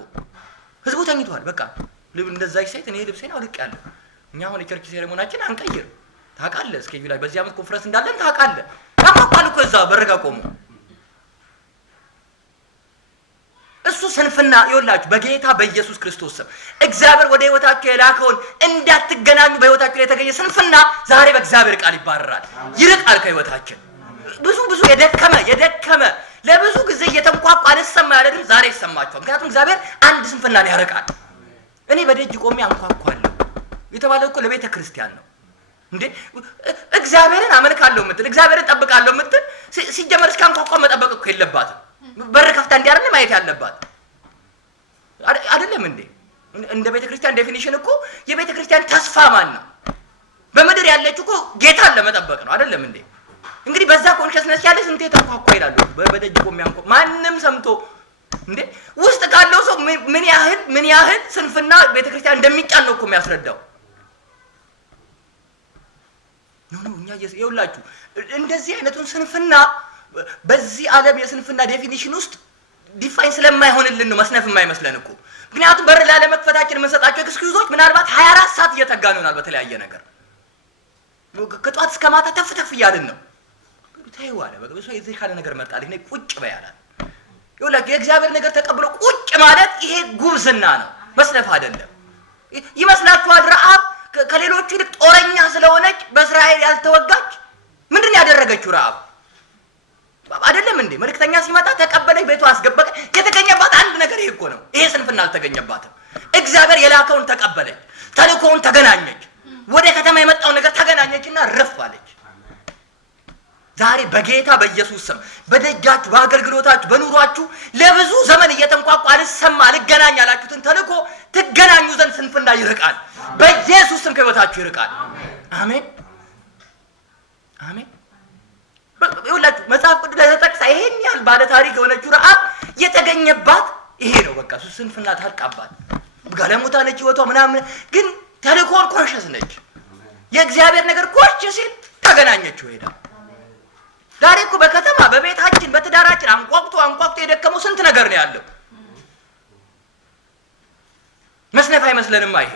ህዝቡ ተኝቷል። በቃ እንደዛች ሴት እኔ ልብሴን አውልቄያለሁ። እኛ አሁን የቸርች ሴሬሞናችን አንቀይር ታውቃለህ። እስኬጁ ላይ በዚህ ዓመት ኮንፈረንስ እንዳለን ታውቃለህ። ያንኳኳል እኮ እዛ በረጋ ቆሞ። እሱ ስንፍና ይኸውላችሁ፣ በጌታ በኢየሱስ ክርስቶስ ስም እግዚአብሔር ወደ ህይወታችሁ የላከውን እንዳትገናኙ በህይወታችሁ ላይ የተገኘ ስንፍና ዛሬ በእግዚአብሔር ቃል ይባረራል፣ ይርቃል ከህይወታችን። ብዙ የደከመ ለብዙ ጊዜ እየተንኳኳ አልሰማ ያለ ድምፅ ዛሬ ይሰማችኋል። ምክንያቱም እግዚአብሔር አንድ ስንፍናን ያርቃል። እኔ በደጅ ቆሜ አንኳኳለሁ የተባለው እኮ ለቤተ ክርስቲያን ነው እንዴ። እግዚአብሔርን አመልካለሁ የምትል እግዚአብሔርን ጠብቃለሁ የምትል ሲጀመር እስከ አንኳኳ መጠበቅ እኮ የለባትም። በር ከፍታ እንዲያርነ ማየት ያለባት አይደለም እንዴ? እንደ ቤተ ክርስቲያን ዴፊኒሽን እኮ የቤተ ክርስቲያን ተስፋ ማን ነው? በምድር ያለችው እኮ ጌታን ለመጠበቅ ነው አይደለም እንዴ? እንግዲህ በዛ ኮንሽስነስ ያለ ስንቴ ተንኳኳ ይላሉ። በደጅ ቆሜ አንኳኳ ማንም ሰምቶ እንዴ? ውስጥ ካለው ሰው ምን ያህል ስንፍና ቤተ ክርስቲያን እንደሚጫን ነው እኮ የሚያስረዳው። እኛ ይኸውላችሁ እንደዚህ አይነቱን ስንፍና በዚህ ዓለም የስንፍና ዴፊኒሽን ውስጥ ዲፋይን ስለማይሆንልን ነው መስነፍ የማይመስለን እኮ። ምክንያቱም በር ላለመክፈታችን የምንሰጣቸው ኤክስኪውዞች ምናልባት 24 ሰዓት እየተጋኑ ይሆናል በተለያየ ነገር። ከጧት እስከ ማታ ተፍ እያልን ነው። ታይዋለ በቃ ሰው የዚህ ካለ ነገር መጣልኝ ነኝ ቁጭ በያላል። ይኸውላችሁ የእግዚአብሔር ነገር ተቀብሎ ቁጭ ማለት ይሄ ጉብዝና ነው፣ መስነፍ አይደለም። ይመስላችኋል ረዓብ ከሌሎቹ ይልቅ ጦረኛ ስለሆነች በእስራኤል ያልተወጋች ምንድን ያደረገችው ረዓብ አይደለም እንዴ? መልእክተኛ ሲመጣ ተቀበለች፣ ቤቷ አስገበቀ። የተገኘባት አንድ ነገር ይሄ እኮ ነው። ይሄ ስንፍና አልተገኘባትም። እግዚአብሔር የላከውን ተቀበለች፣ ተልእኮውን ተገናኘች፣ ወደ ከተማ የመጣው ነገር ተገናኘችና ረፍ አለች። ዛሬ በጌታ በኢየሱስ ስም በደጃችሁ፣ በአገልግሎታችሁ፣ በኑሯችሁ ለብዙ ዘመን እየተንኳኳ አልሰማ አልገናኝ ያላችሁትን ተልእኮ ትገናኙ ዘንድ ስንፍና ይርቃል። በኢየሱስ ስም ከህይወታችሁ ይርቃል። አሜን አሜን። ይኸውላችሁ መጽሐፍ ቅዱስ ላይ ተጠቅሳ ይሄን ያህል ባለ ታሪክ የሆነችው ረዓብ የተገኘባት ይሄ ነው። በቃ እሱ ስንፍና ታልቃባት ጋለሞታ ነች ህይወቷ ምናምን፣ ግን ተልእኮን ኮንሸስ ነች። የእግዚአብሔር ነገር ኮንሽ ሲል ተገናኘችው ሄዳ። ዛሬ እኮ በከተማ በቤታችን በትዳራችን አንኳኩቶ የደከመው ስንት ነገር ነው ያለው። መስነፍ አይመስለንማ ይሄ።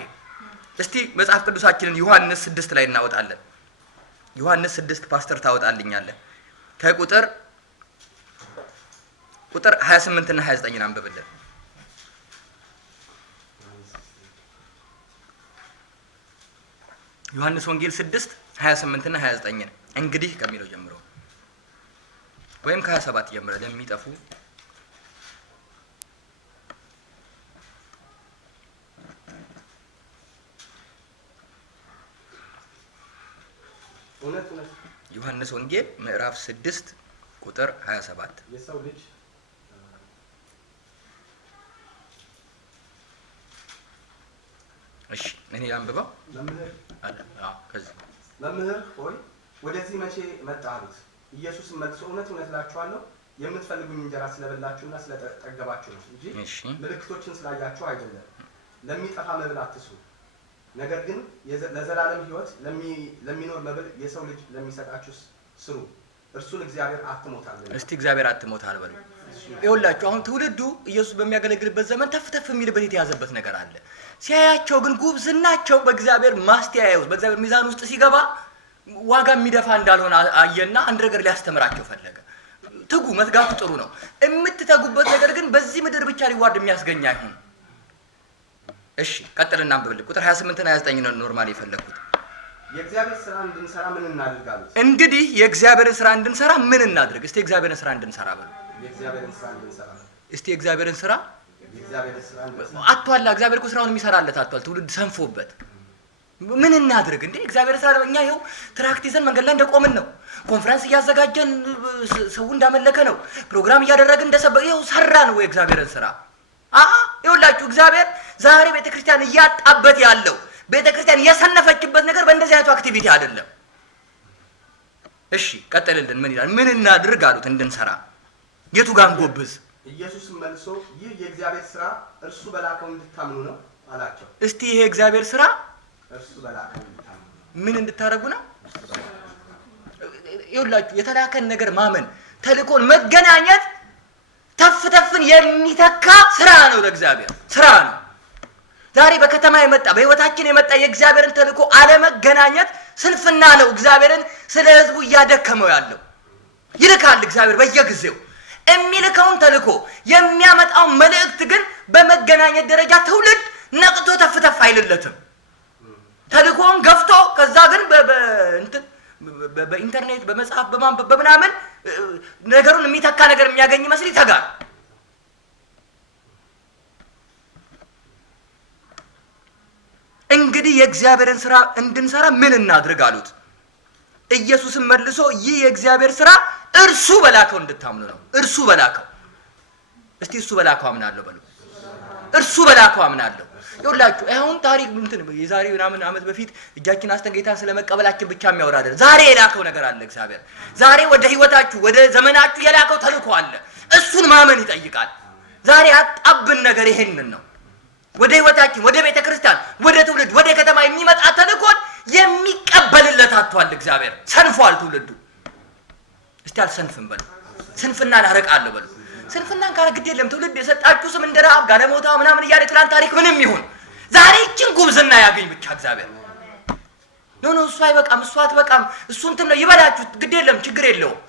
እስቲ መጽሐፍ ቅዱሳችንን ዮሐንስ 6 ላይ እናወጣለን። ዮሐንስ 6 ፓስተር ታወጣልኛለህ። ከቁጥር 28 እና 29 አንብብልን። ዮሐንስ ወንጌል 6 28 እና 29 እንግዲህ ከሚለው ጀምሮ ወይም ከ27 ጀምሮ ለሚጠፉ ዮሐንስ ወንጌል ምዕራፍ 6 ቁጥር 27 የሰው ልጅ እሺ እኔ አንብበው መምህር ሆይ ወደዚህ መቼ መጣህ አሉት። ኢየሱስም መልሶ እውነት እላችኋለሁ የምትፈልጉኝ እንጀራ ስለበላችሁና ስለጠገባችሁ ነው እንጂ ምልክቶችን ስላያችሁ አይደለም። ለሚጠፋ መብል አትስሩ፣ ነገር ግን ለዘላለም ሕይወት ለሚኖር መብል የሰው ልጅ ለሚሰጣችሁ ስሩ፣ እርሱን እግዚአብሔር አትሞታል። እስቲ እግዚአብሔር አትሞታል በሉ። ይኸውላችሁ አሁን ትውልዱ ኢየሱስ በሚያገለግልበት ዘመን ተፍ የሚልበት የተያዘበት ነገር አለ። ሲያያቸው ግን ጉብዝናቸው በእግዚአብሔር ማስተያየው በእግዚአብሔር ሚዛን ውስጥ ሲገባ ዋጋ የሚደፋ እንዳልሆነ አየና አንድ ነገር ሊያስተምራቸው ፈለገ። ትጉ፣ መትጋቱ ጥሩ ነው። የምትተጉበት ነገር ግን በዚህ ምድር ብቻ ሪዋርድ የሚያስገኝ አይሁን። እሺ ቀጥልና አንብብልኝ። ቁጥር 28 እና 29 ነው ኖርማሊ የፈለኩት። የእግዚአብሔር ስራ እንድንሰራ ምን እናድርጋለን? እንግዲህ የእግዚአብሔርን ስራ እንድንሰራ ምን እናድርግ? እስቲ የእግዚአብሔርን ስራ እንድንሰራ በሉ። የእግዚአብሔርን ስራ እንድንሰራ እስቲ የእግዚአብሔርን ስራ አጥቷል። እግዚአብሔር እኮ ስራውን የሚሰራለት አጥቷል። ትውልድ ሰንፎበት ምን እናድርግ እንዴ? እግዚአብሔር ስራ እኛ ይኸው ትራክት ይዘን መንገድ ላይ እንደቆምን ነው። ኮንፈረንስ እያዘጋጀን ሰው እንዳመለከ ነው። ፕሮግራም እያደረግን እንደሰበ ይኸው ሰራ ነው የእግዚአብሔርን ስራ ይኸውላችሁ እግዚአብሔር ዛሬ ቤተክርስቲያን እያጣበት ያለው ቤተክርስቲያን የሰነፈችበት ነገር በእንደዚህ አይነቱ አክቲቪቲ አይደለም። እሺ ቀጥልልን። ምን ይላል? ምን እናድርግ አሉት እንድንሰራ። የቱ ጋር እንጎብዝ? ኢየሱስ መልሶ ይህ የእግዚአብሔር ሥራ እርሱ በላከው እንድታምኑ ነው አላቸው። እስቲ ይሄ እግዚአብሔር ሥራ እርሱ በላከው እንድታምኑ ምን እንድታረጉ ነው? ይኸውላችሁ የተላከን ነገር ማመን፣ ተልእኮን መገናኘት ተፍተፍን የሚተካ ስራ ነው። ለእግዚአብሔር ስራ ነው። ዛሬ በከተማ የመጣ በህይወታችን የመጣ የእግዚአብሔርን ተልእኮ አለመገናኘት ስንፍና ነው። እግዚአብሔርን ስለ ህዝቡ እያደከመው ያለው ይልካል። እግዚአብሔር በየጊዜው የሚልከውን ተልእኮ የሚያመጣው መልእክት ግን በመገናኘት ደረጃ ትውልድ ነቅቶ ተፍተፍ አይልለትም። ተልእኮውን ገፍቶ ከዛ ግን በኢንተርኔት በመጽሐፍ በማንበብ በምናምን ነገሩን የሚተካ ነገር የሚያገኝ መስል ይተጋል። እንግዲህ የእግዚአብሔርን ስራ እንድንሰራ ምን እናድርግ አሉት። ኢየሱስም መልሶ ይህ የእግዚአብሔር ስራ እርሱ በላከው እንድታምኑ ነው። እርሱ በላከው። እስቲ እርሱ በላከው አምናለሁ በሉ። እርሱ በላከው አምናለሁ። ይኸውላችሁ አሁን ታሪክ የዛሬ ምናምን ዓመት በፊት እጃችን አስተን ጌታን ስለመቀበላችን ብቻ የሚያወራ አይደለም። ዛሬ የላከው ነገር አለ እግዚአብሔር። ዛሬ ወደ ህይወታችሁ ወደ ዘመናችሁ የላከው ተልእኮ አለ። እሱን ማመን ይጠይቃል። ዛሬ ያጣብን ነገር ይሄንን ነው። ወደ ህይወታችን ወደ ቤተ ክርስቲያን ወደ ትውልድ ወደ ከተማ የሚመጣ ተልእኮን የሚቀበልለት አጥቷል እግዚአብሔር። ሰንፏል ትውልዱ። እስቲ አልሰንፍም በሉ። ስንፍናን አርቃለሁ በሉ። ስንፍናን ካለ ግድ የለም። ትውልድ የሰጣችሁ ስም እንደ ረዓብ ጋለሞታ ምናምን እያለ ትላንት ታሪክ ምንም ይሁን ዛሬ እችን ጉብዝና ያገኝ ብቻ እግዚአብሔር። ኖ እሱ አይበቃም፣ እሱ አትበቃም፣ እሱ እንትን ነው ይበላችሁ፣ ግድ የለም፣ ችግር የለውም።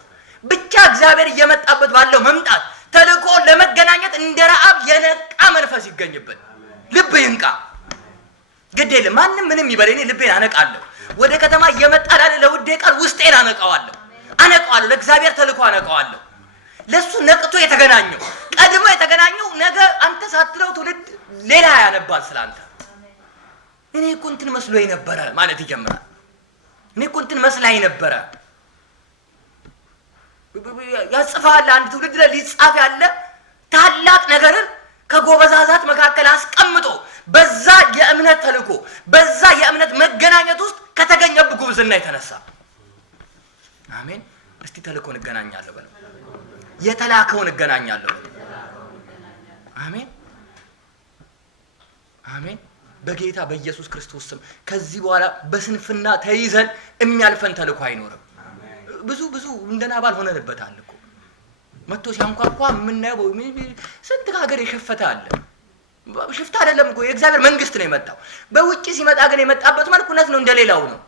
ብቻ እግዚአብሔር እየመጣበት ባለው መምጣት ተልእኮ ለመገናኘት እንደ ረዓብ የነቃ መንፈስ ይገኝብን። ልብ ይንቃ፣ ግድ የለም። ማንም ምንም ይበል፣ እኔ ልቤን አነቃለሁ። ወደ ከተማ እየመጣ ላለ ለውዴ ቃል ውስጤን አነቃዋለሁ፣ ለእግዚአብሔር ተልእኮ አነቃዋለሁ። ለሱ ነቅቶ የተገናኘው ቀድሞ የተገናኘው ነገ አንተ ሳትለው ትውልድ ሌላ ያነባል ስላንተ። እኔ እኮ እንትን መስሎኝ ነበረ ማለት ይጀምራል። እኔ እኮ እንትን መስላኝ ነበረ ያጽፋል። አንድ ትውልድ ላይ ሊጻፍ ያለ ታላቅ ነገርን ከጎበዛዛት መካከል አስቀምጦ በዛ የእምነት ተልእኮ በዛ የእምነት መገናኘት ውስጥ ከተገኘብ ጉብዝና የተነሳ አሜን። እስቲ ተልእኮን እገናኛለሁ በለው። የተላከውን እገናኛለሁ። አሜን አሜን። በጌታ በኢየሱስ ክርስቶስ ስም ከዚህ በኋላ በስንፍና ተይዘን የሚያልፈን ተልእኮ አይኖርም። ብዙ እንደናባል ሆነንበታል እኮ መጥቶ ሲያንኳኳ የምናየው ስንት ሀገር የሸፈተ አለ። ሽፍታ አይደለም እኮ የእግዚአብሔር መንግስት ነው የመጣው። በውጪ ሲመጣ ግን የመጣበት መልኩ እውነት ነው እንደሌላው ነው።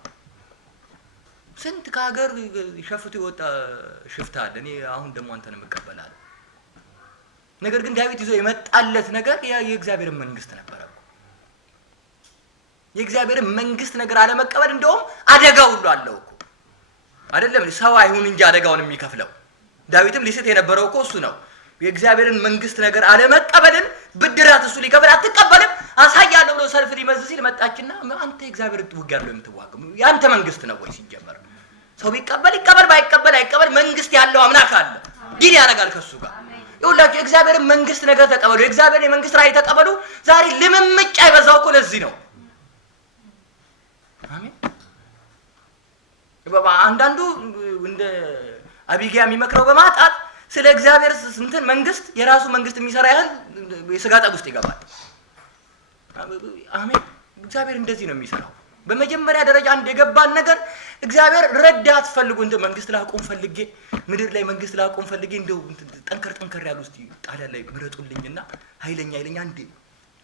ስንት ከሀገር ሸፍቶ የወጣ ሽፍታ አለ። እኔ አሁን ደግሞ አንተን እቀበላለሁ። ነገር ግን ዳዊት ይዞ የመጣለት ነገር የእግዚአብሔር መንግስት ነበር። የእግዚአብሔር መንግስት ነገር አለመቀበል እንደውም አደጋ ሁሉ አለው እኮ አይደለም። ሰው አይሁን እንጂ አደጋውን የሚከፍለው ዳዊትም ሊስት የነበረው እኮ እሱ ነው። የእግዚአብሔርን መንግስት ነገር አለመቀበልን ብድራት እሱ ሊከፍል አትቀበልም አሳያለሁ ብሎ ሰልፍ ሊመዝ ሲል መጣችና አንተ የእግዚአብሔር ውጊያ ነው የምትዋገው፣ ያንተ መንግስት ነው ወይ? ሲጀመር ሰው ቢቀበል ይቀበል ባይቀበል አይቀበል፣ መንግስት ያለው አምላክ አለ፣ ዲል ያደርጋል ከሱ ጋር። ይኸውላችሁ የእግዚአብሔርን መንግስት ነገር ተቀበሉ፣ የእግዚአብሔርን የመንግስት ራዕይ ተቀበሉ። ዛሬ ልምምጭ አይበዛው እኮ ለዚህ ነው። አሜን። አንዳንዱ እንደ አቢጊያ የሚመክረው በማጣት ስለ እግዚአብሔር እንትን መንግስት የራሱ መንግስት የሚሰራ ያህል የስጋ ጠብ ውስጥ ይገባል። አሜን። እግዚአብሔር እንደዚህ ነው የሚሰራው። በመጀመሪያ ደረጃ አንድ የገባን ነገር እግዚአብሔር ረዳት ፈልጎ እንትን መንግስት ላቆም ፈልጌ ምድር ላይ መንግስት ላቆም ፈልጌ እንደው ጠንከር ያሉ እስቲ ጣሊያን ላይ ምረጡልኝና ኃይለኛ እንዴ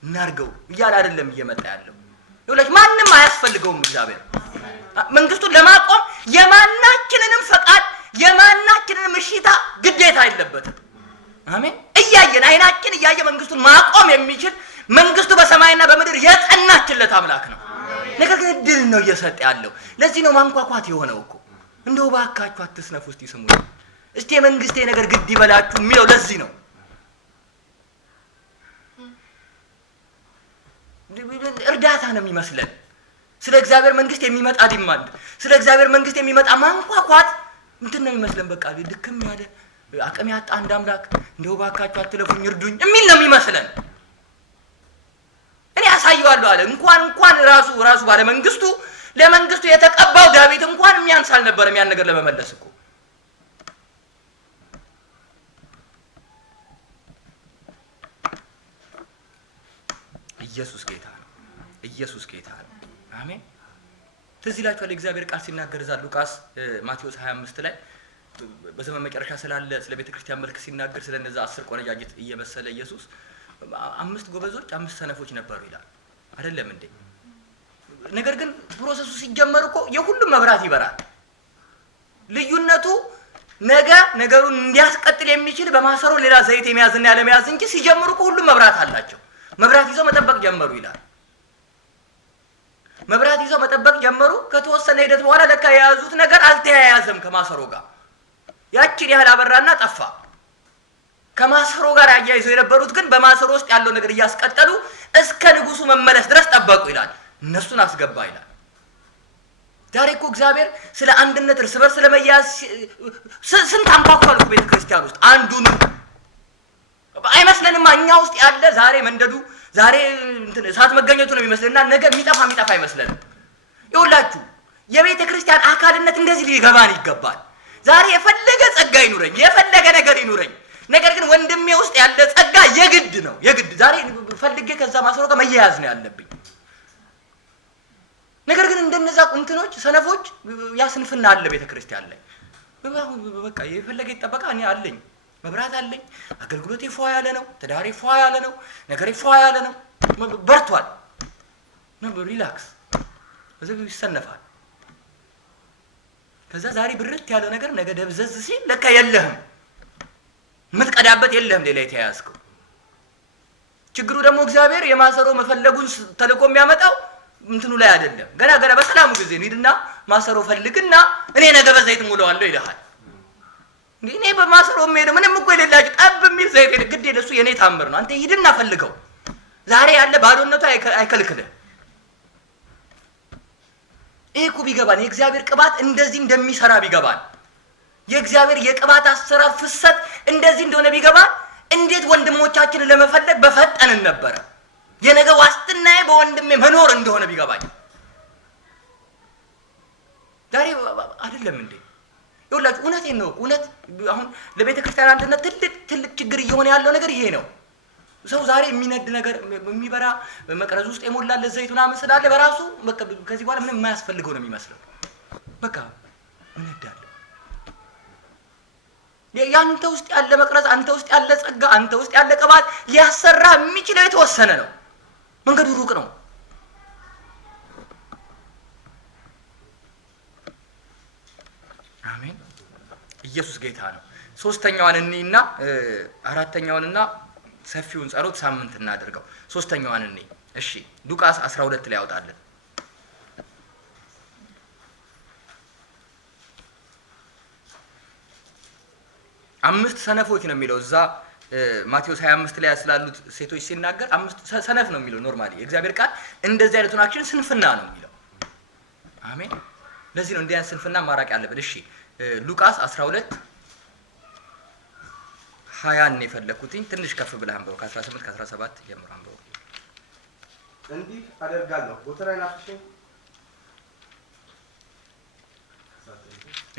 እናርገው እያለ አይደለም እየመጣ ያለው። ይኸውላችሁ ማንም አያስፈልገውም። እግዚአብሔር መንግስቱን ለማቆም የማናችንንም ፈቃድ የማናችንንም እሺታ ግዴታ የለበትም። አሜን። እያየን አይናችን እያየ መንግስቱን ማቆም የሚችል መንግስቱ በሰማይና በምድር የጸናችለት አምላክ ነው። ነገር ግን እድል ነው እየሰጠ ያለው። ለዚህ ነው ማንኳኳት የሆነው እኮ። እንደው ባካችሁ አትስነፉ፣ እስቲ ስሙ፣ እስቲ የመንግስቴ ነገር ግድ ይበላችሁ የሚለው ለዚህ ነው። እርዳታ ነው የሚመስለን። ስለ እግዚአብሔር መንግስት የሚመጣ ዲማንድ፣ ስለ እግዚአብሔር መንግስት የሚመጣ ማንኳኳት እንትን ነው የሚመስለን። በቃ ድክም ያለ አቅም ያጣ አንድ አምላክ እንደው ባካችሁ አትለፉኝ እርዱኝ የሚል ነው የሚመስለን። አሳየዋለሁ አለ። እንኳን ራሱ ባለ መንግስቱ ለመንግስቱ የተቀባው ዳዊት እንኳን የሚያንስ አልነበረም ያን ነገር ለመመለስ እኮ። ኢየሱስ ጌታ ነው። ኢየሱስ ጌታ ነው። አሜን። ትዝ ይላችኋል የእግዚአብሔር ቃል ሲናገር እዛ ሉቃስ ማቴዎስ 25 ላይ በዘመን መጨረሻ ስለ ቤተክርስቲያን መልክ ሲናገር ስለነዛ 10 ቆነጃጅት እየመሰለ ኢየሱስ 5 ጎበዞች 5 ሰነፎች ነበሩ ይላል አይደለም እንዴ? ነገር ግን ፕሮሰሱ ሲጀመር እኮ የሁሉም መብራት ይበራል። ልዩነቱ ነገሩን እንዲያስቀጥል የሚችል በማሰሮ ሌላ ዘይት የሚያዝና ያለ መያዝ እንጂ ሲጀምሩ እኮ ሁሉም መብራት አላቸው። መብራት ይዘው መጠበቅ ጀመሩ ይላል። መብራት ይዘው መጠበቅ ጀመሩ። ከተወሰነ ሂደት በኋላ ለካ የያዙት ነገር አልተያያዘም ከማሰሮ ጋር። ያቺን ያህል አበራና ጠፋ። ከማሰሮ ጋር አያይዘው የነበሩት ግን በማሰሮ ውስጥ ያለው ነገር እያስቀጠሉ እስከ ንጉሱ መመለስ ድረስ ጠበቁ ይላል። እነሱን አስገባ ይላል። ዛሬ እኮ እግዚአብሔር ስለ አንድነት እርስ በርስ ስለመያዝ ስንት አንኳኳል እኮ ቤተ ክርስቲያን ውስጥ አንዱን አይመስለንም። እኛ ውስጥ ያለ ዛሬ መንደዱ ዛሬ እሳት መገኘቱ ነው የሚመስልና ነገ የሚጠፋ አይመስለንም። ይኸውላችሁ የቤተ ክርስቲያን አካልነት እንደዚህ ሊገባን ይገባል። ዛሬ የፈለገ ጸጋ ይኑረኝ፣ የፈለገ ነገር ይኑረኝ፣ ነገር ግን ወንድሜ ውስጥ ያለ ጸጋ የግድ ነው። የግድ ዛሬ ፈልጌ ከዛ ማሰሮ ጋር መያያዝ ነው ያለብኝ። ነገር ግን እንደነዛ ቁንትኖች ሰነፎች ያስንፍና አለ ቤተ ክርስቲያን ላይ። በቃ የፈለገ ይጠበቃ። እኔ አለኝ፣ መብራት አለኝ፣ አገልግሎቴ ፏ ያለ ነው፣ ትዳሬ ፏ ያለ ነው፣ ነገሬ ፏ ያለ ነው፣ በርቷል። ሪላክስ እዚህ ይሰነፋል። ከዛ ዛሬ ብርት ያለው ነገር ነገ ደብዘዝ ሲል ለካ የለህም፣ የምትቀዳበት የለህም ሌላ የተያያዝከው። ችግሩ ደግሞ እግዚአብሔር የማሰሮ መፈለጉን ተልኮ የሚያመጣው እንትኑ ላይ አይደለም። ገና በሰላሙ ጊዜ ሂድና ማሰሮ ፈልግና እኔ ነገ በዘይት ሙለዋለሁ ይልሃል። እኔ በማሰሮ የምሄደው ምንም እኮ የሌላችሁ ጠብ የሚል ዘይት ግድ የለሱ የኔ ታምር ነው። አንተ ሂድና ፈልገው። ዛሬ ያለ ባዶነቱ አይከልክልህ። ይሄ እኮ ቢገባን የእግዚአብሔር ቅባት እንደዚህ እንደሚሰራ ቢገባን፣ የእግዚአብሔር የቅባት አሰራር ፍሰት እንደዚህ እንደሆነ ቢገባን፣ እንዴት ወንድሞቻችንን ለመፈለግ በፈጠንን ነበረ። የነገ ዋስትናዬ በወንድሜ መኖር እንደሆነ ቢገባኝ። ዛሬ አይደለም እንዴ? ይኸውላችሁ እውነቴን ነው። እውነት አሁን ለቤተ ክርስቲያን አንድነት ትልቅ ችግር እየሆነ ያለው ነገር ይሄ ነው። ሰው ዛሬ የሚነድ ነገር የሚበራ መቅረዝ ውስጥ የሞላለት ዘይት ምናምን ስላለ በራሱ በቃ ከዚህ በኋላ ምንም የማያስፈልገው ነው የሚመስለው። በቃ እነዳለሁ። ያንተ ውስጥ ያለ መቅረዝ፣ አንተ ውስጥ ያለ ጸጋ፣ አንተ ውስጥ ያለ ቅባት ሊያሰራ የሚችለው የተወሰነ ነው። መንገዱ ሩቅ ነው። አሜን። ኢየሱስ ጌታ ነው። ሶስተኛዋን እንይና አራተኛዋንና ሰፊውን ጸሎት ሳምንት እናድርገው። ሶስተኛዋን እንይ። እሺ ሉቃስ 12 ላይ ያወጣለን። አምስት ሰነፎች ነው የሚለው እዛ ማቴዎስ 25 ላይ ስላሉት ሴቶች ሲናገር አምስት ሰነፍ ነው የሚለው። ኖርማሊ የእግዚአብሔር ቃል እንደዚህ አይነቱን አክሽን ስንፍና ነው የሚለው። አሜን። ለዚህ ነው እንዲህ አይነት ስንፍና ማራቅ ያለብን። እሺ ሉቃስ 12 20 ነው የፈለኩትኝ። ትንሽ ከፍ ብለህ አንብበው። ከ18 ከ17 ጀምሮ አንብበው። እንዲህ አደርጋለሁ ጎተራዬን አፍርሼ።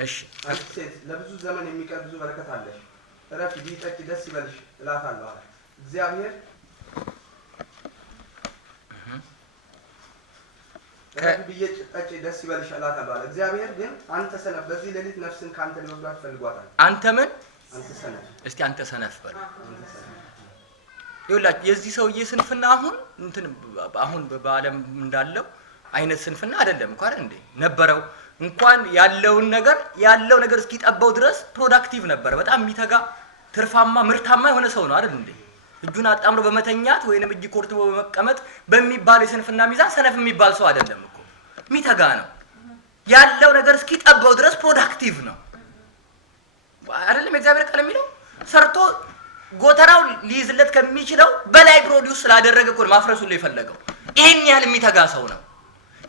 እሺ አንቺ ሴት ለብዙ ዘመን የሚቀር ብዙ በረከት አለሽ፣ እረፊ፣ ብዪ፣ ጠጪ፣ ደስ ይበልሽ እላታለሁ አለ እግዚአብሔር። እረፊ፣ ብዪ፣ ጠጪ፣ ደስ ይበልሽ እላታለሁ አለ እግዚአብሔር። ግን አንተ ሰነፍ፣ በዚህ ሌሊት ነፍስን ከአንተ ሊወስዷት ፈልጓታል። አንተ ምን? አንተ ሰነፍ። እስቲ አንተ ሰነፍ በል። ይኸውላችሁ የዚህ ሰውዬ ስንፍና አሁን በዓለም እንዳለው አይነት ስንፍና አይደለም እኮ አይደል እንዴ? ነበረው እንኳን ያለው ነገር እስኪጠባው ድረስ ፕሮዳክቲቭ ነበር። በጣም የሚተጋ ትርፋማ ምርታማ የሆነ ሰው ነው አይደል እንዴ? እጁን አጣምሮ በመተኛት ወይንም እጅ ኮርትሞ በመቀመጥ በሚባል የስንፍና ሚዛን ሰነፍ የሚባል ሰው አይደለም እኮ። የሚተጋ ነው። ያለው ነገር እስኪጠባው ድረስ ፕሮዳክቲቭ ነው አይደለም? የእግዚአብሔር ቃል የሚለው ሰርቶ ጎተራው ሊይዝለት ከሚችለው በላይ ፕሮዲውስ ስላደረገ እኮ ማፍረሱን ላይ የፈለገው። ይሄን ያህል የሚተጋ ሰው ነው።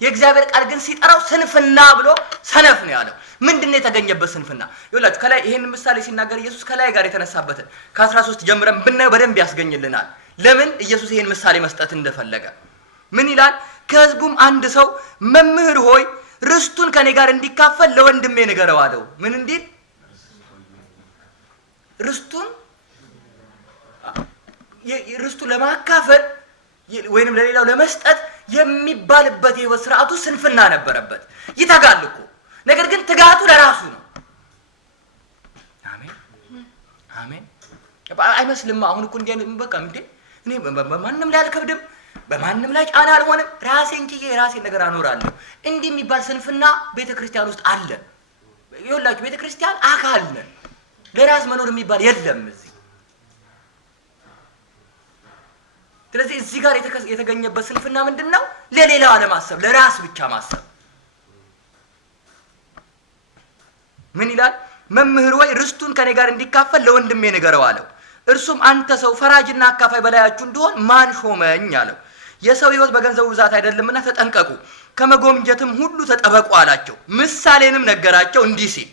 የእግዚአብሔር ቃል ግን ሲጠራው ስንፍና ብሎ ሰነፍ ነው ያለው። ምንድነው የተገኘበት ስንፍና? ይኸውላችሁ ከላይ ይሄን ምሳሌ ሲናገር ኢየሱስ ከላይ ጋር የተነሳበትን ከ13 ጀምረን ብናየው በደንብ ያስገኝልናል። ለምን ኢየሱስ ይሄን ምሳሌ መስጠት እንደፈለገ ምን ይላል? ከህዝቡም አንድ ሰው መምህር ሆይ ርስቱን ከኔ ጋር እንዲካፈል ለወንድሜ ንገረው አለው። ምን እንዲል? ርስቱን ለማካፈል ወይንም ለሌላው ለመስጠት የሚባልበት የህይወት ስርዓቱ ስንፍና ነበረበት። ይተጋል እኮ ነገር ግን ትጋቱ ለራሱ ነው። አሜን አሜን። አይመስልም? አሁን እኮ እንዴ በቃ እንዴ እኔ በማንም ላይ አልከብድም፣ በማንም ላይ ጫና አልሆንም፣ ራሴን ችዬ የራሴን ነገር አኖራለሁ። እንዲህ የሚባል ስንፍና ቤተክርስቲያን ውስጥ አለ። ይኸውላችሁ ቤተክርስቲያን አካል ነን። ለራስ መኖር የሚባል የለም እዚህ። ስለዚህ እዚህ ጋር የተገኘበት ስንፍና ምንድነው? ለሌላው አለማሰብ፣ ለራስ ብቻ ማሰብ። ምን ይላል? መምህር ወይ ርስቱን ከኔ ጋር እንዲካፈል ለወንድሜ ንገረው አለው። እርሱም አንተ ሰው ፈራጅና አካፋይ በላያችሁ እንዲሆን ማን ሾመኝ አለው። የሰው ሕይወት በገንዘቡ ብዛት አይደለምና ተጠንቀቁ፣ ከመጎምጀትም ሁሉ ተጠበቁ አላቸው። ምሳሌንም ነገራቸው እንዲህ ሲል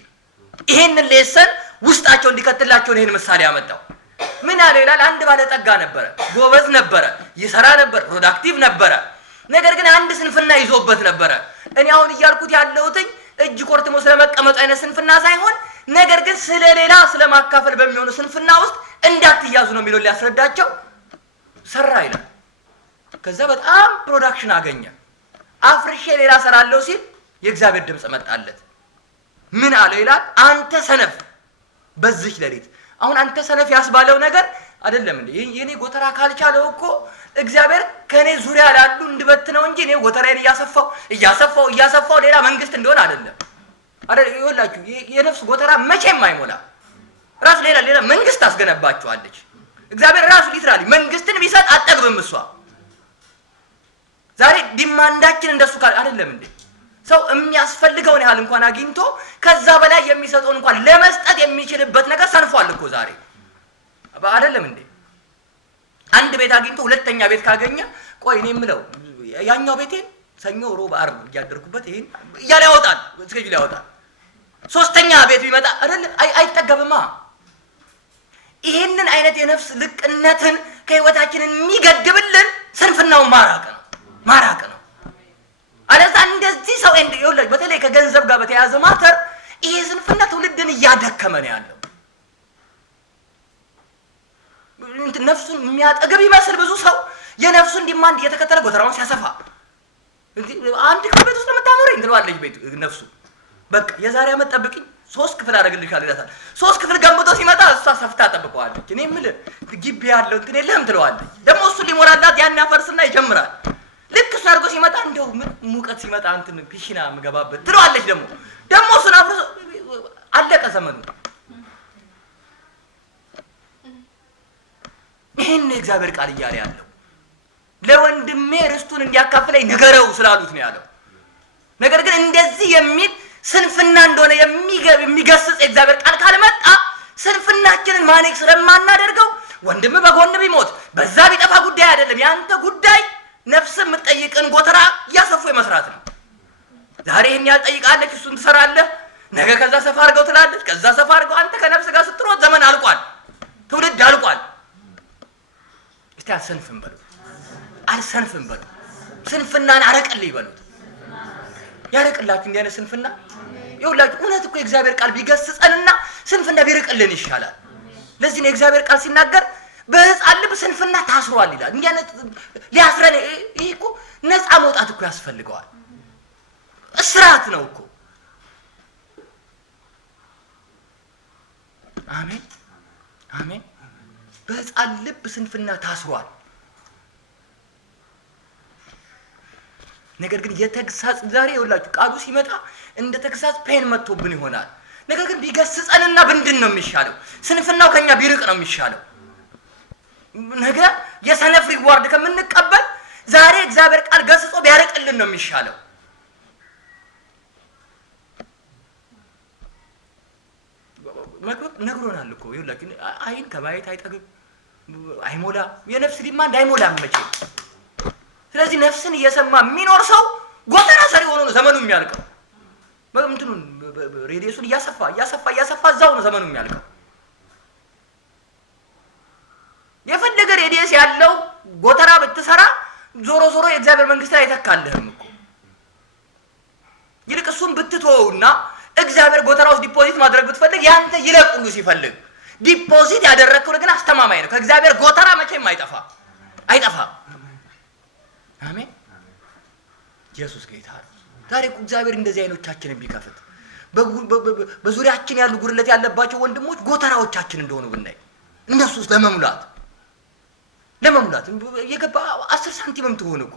ይሄንን ሌሰን ውስጣቸው እንዲከትላቸው ይሄን ምሳሌ ያመጣው። ምን አለ ይላል? አንድ ባለጠጋ ነበረ፣ ጎበዝ ነበረ፣ ይሰራ ነበር፣ ፕሮዳክቲቭ ነበረ። ነገር ግን አንድ ስንፍና ይዞበት ነበረ። እኔ አሁን እያልኩት ያለሁትኝ እጅ ኮርትሞ ስለመቀመጡ አይነት ስንፍና ሳይሆን ነገር ግን ስለሌላ ስለማካፈል በሚሆኑ ስንፍና ውስጥ እንዳትያዙ ነው የሚለው ሊያስረዳቸው ሰራ ይላል። ከዛ በጣም ፕሮዳክሽን አገኘ። አፍርሼ ሌላ ሰራለሁ ሲል የእግዚአብሔር ድምፅ መጣለት። ምን አለ ይላል? አንተ ሰነፍ በዚህ ሌሊት። አሁን አንተ ሰነፍ ያስባለው ነገር አይደለም እንዴ? የኔ ጎተራ ካልቻለው እኮ እግዚአብሔር ከኔ ዙሪያ ላሉ እንድበትነው እንጂ እኔ ጎተራዬን እያሰፋው ሌላ መንግስት እንደሆነ አይደለም። ይኸውላችሁ የነፍስ ጎተራ መቼም አይሞላ። ራሱ ሌላ መንግስት አስገነባችኋለች። እግዚአብሔር ራሱ ሊትራሊ መንግስትን ቢሰጥ አጠግብም እሷ። ዛሬ ዲማንዳችን እንደሱ አይደለም እንዴ? ሰው የሚያስፈልገውን ያህል እንኳን አግኝቶ ከዛ በላይ የሚሰጠውን እንኳን ለመስጠት የሚችልበት ነገር ሰንፏል እኮ ዛሬ አይደለም እንዴ? አንድ ቤት አግኝቶ ሁለተኛ ቤት ካገኘ ቆይ እኔ የምለው ያኛው ቤቴን ሰኞ፣ ሮብ፣ ዓርብ እያደርኩበት ይሄን እያለ ያወጣል፣ እስከዚህ ያወጣል። ሶስተኛ ቤት ቢመጣ አይደል አይጠገብማ። ይሄንን አይነት የነፍስ ልቅነትን ከህይወታችን የሚገድብልን ስንፍናው ማራቅ ነው። አለዛ እንደዚህ ሰው ይኸውልህ በተለይ ከገንዘብ ጋር በተያያዘ ማተር ይሄ ስንፍና ትውልድን እያደከመ ነው ያለው። ነፍሱን የሚያጠግብ ይመስል ብዙ ሰው የነፍሱን ዲማንድ እየተከተለ ጎተራውን ሲያሰፋ አንድ ቤት ውስጥ ለምታኖረኝ ትለዋለች ቤቱ ነፍሱ። በቃ የዛሬ ዓመት ጠብቂኝ 3 ክፍል አደርግልሻለሁ ይላታል። 3 ክፍል ገንብቶ ሲመጣ እሷ ሰፍታ ጠብቀዋለች። እኔ የምልህ ግቢ ያለው እንትን የለህም ትለዋለች። ደግሞ እሱ ሊሞላላት ያን ያፈርስና ይጀምራል። ልክ እሱ አድርጎ ሲመጣ እንደው ሙቀት ሲመጣ እንትን ፒሽና የምገባበት ትለዋለች። ደግሞ እሱን አፍርሶ አለቀ ዘመኑ። ይህን እግዚአብሔር ቃል እያለ ያለው ለወንድሜ ርስቱን እንዲያካፍለኝ ንገረው ስላሉት ነው ያለው። ነገር ግን እንደዚህ የሚል ስንፍና እንደሆነ የሚገስጽ የእግዚአብሔር ቃል ካልመጣ ስንፍናችንን ማኔክ ስለማናደርገው ወንድም በጎን ቢሞት በዛ ቢጠፋ ጉዳይ አይደለም። ያንተ ጉዳይ ነፍስ የምትጠይቅን ጎተራ እያሰፉ የመስራት ነው። ዛሬ ይህን ያልጠይቃለች እሱን ትሰራለህ፣ ነገ ከዛ ሰፋ አድርገው ትላለች፣ ከዛ ሰፋ አድርገው። አንተ ከነፍስ ጋር ስትሮጥ ዘመን አልቋል፣ ትውልድ አልቋል። እስቲ አልሰንፍም በሉ፣ ስንፍናን አረቅልኝ በሉት። ያረቅላችሁ እንዲህ አይነት ስንፍና ይኸውላችሁ። እውነት እኮ የእግዚአብሔር ቃል ቢገስጸንና ስንፍና ቢርቅልን ይሻላል። ለዚህ ነው የእግዚአብሔር ቃል ሲናገር በሕፃን ልብ ስንፍና ታስሯል ይላል። እንዲህ አይነት ሊያስረን ይሄ እኮ ነፃ መውጣት እኮ ያስፈልገዋል። እስራት ነው እኮ። አሜን አሜን። በሕፃን ልብ ስንፍና ታስሯል። ነገር ግን የተግሳጽ ዛሬ ይኸውላችሁ ቃሉ ሲመጣ እንደ ተግሳጽ ፔን መጥቶብን ይሆናል። ነገር ግን ቢገስጸንና ብንድን ነው የሚሻለው? ስንፍናው ከኛ ቢርቅ ነው የሚሻለው። ነገ የሰነፍ ሪዋርድ ከምንቀበል ዛሬ እግዚአብሔር ቃል ገስጾ ቢያርቅልን ነው የሚሻለው። ነግሮናል እኮ ይኸውላችሁ፣ አይን ከማየት አይጠግብ አይሞላ፣ የነፍስ ዲማንድ አይሞላም መቼም። ስለዚህ ነፍስን እየሰማ የሚኖር ሰው ጎተራ ሰሪ ሆኖ ነው ዘመኑ የሚያልቀው። እንትኑን ሬዲየሱን እያሰፋ እዛው ነው ዘመኑ የሚያልቀው። የፈለገ ሬዲየስ ያለው ጎተራ ብትሰራ ዞሮ ዞሮ የእግዚአብሔር መንግስት አይተካልህም እኮ። ይልቅ እሱን ብትተውና እግዚአብሔር ጎተራ ውስጥ ዲፖዚት ማድረግ ብትፈልግ ያንተ ይለቅ ሁሉ ሲፈልግ ዲፖዚት ያደረግከው ግን አስተማማኝ ነው። ከእግዚአብሔር ጎተራ መቼም አይጠፋም። አሜን። ኢየሱስ ጌታ ነው። ዛሬ እኮ እግዚአብሔር እንደዚህ አይኖቻችንን ቢከፍት በዙሪያችን ያሉ ጉድለት ያለባቸው ወንድሞች ጎተራዎቻችን እንደሆኑ ብናይ እነሱስ ለመሙላት የገባ 10 ሳንቲምም ትሆን እኮ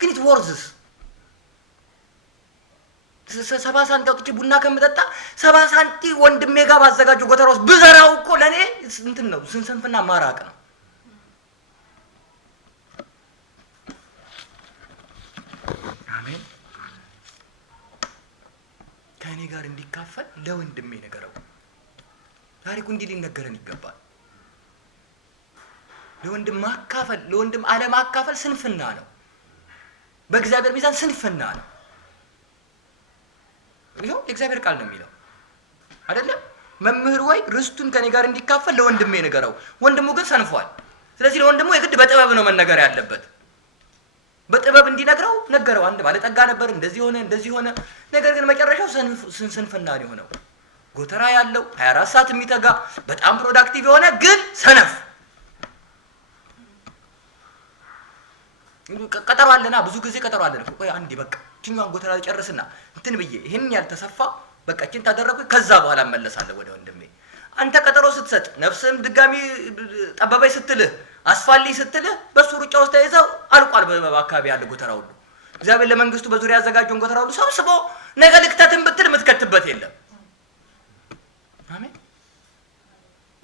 ግን ኢትወርዝስ 70 ሳንቲ አውጥቼ ቡና ከምጠጣ 70 ሳንቲ ወንድሜ ጋር ባዘጋጀው ጎተራ ውስጥ ብዘራው እኮ ለኔ እንትን ነው፣ ስንፍና ማራቅ ነው። አሜን። ከእኔ ጋር እንዲካፈል ለወንድሜ ነገረው። ዛሬ እኮ እንዲህ ሊነገረን ይገባል። ለወንድም ማካፈል፣ ለወንድም አለማካፈል ስንፍና ነው። በእግዚአብሔር ሚዛን ስንፍና ነው። ይኸው የእግዚአብሔር ቃል ነው የሚለው አይደለም? መምህር ወይ ርስቱን ከኔ ጋር እንዲካፈል ለወንድሜ ነገረው። ወንድሙ ግን ሰንፏል። ስለዚህ ለወንድሙ የግድ በጥበብ ነው መነገር ያለበት። በጥበብ እንዲነግረው ነገረው። አንድ ባለጠጋ ነበር፣ እንደዚህ ሆነ። ነገር ግን መጨረሻው ስንፍና ነው የሆነው። ጎተራ ያለው 24 ሰዓት የሚተጋ በጣም ፕሮዳክቲቭ የሆነ ግን ሰነፍ። ቀጠሮ አለና ብዙ ጊዜ ቀጠሮ አለን። ቆይ አንዴ በቃ እቺኛውን ጎተራ ጨርስና እንትን ብዬ ይሄን ያልተሰፋ በቃ እቺን ታደረኩኝ ከዛ በኋላ እመለሳለሁ ወደ ወንድሜ። አንተ ቀጠሮ ስትሰጥ ነፍስም ድጋሚ ጠበበይ ስትልህ አስፋልይ ስትልህ በሱ ሩጫ ውስጥ ተይዘው አልቋል። በአካባቢ ያለ ጎተራ ሁሉ እግዚአብሔር ለመንግስቱ በዙሪያ ያዘጋጀውን ጎተራ ሁሉ ሰብስቦ ነገ ልክተትን ብትል የምትከትበት የለም። አሜን።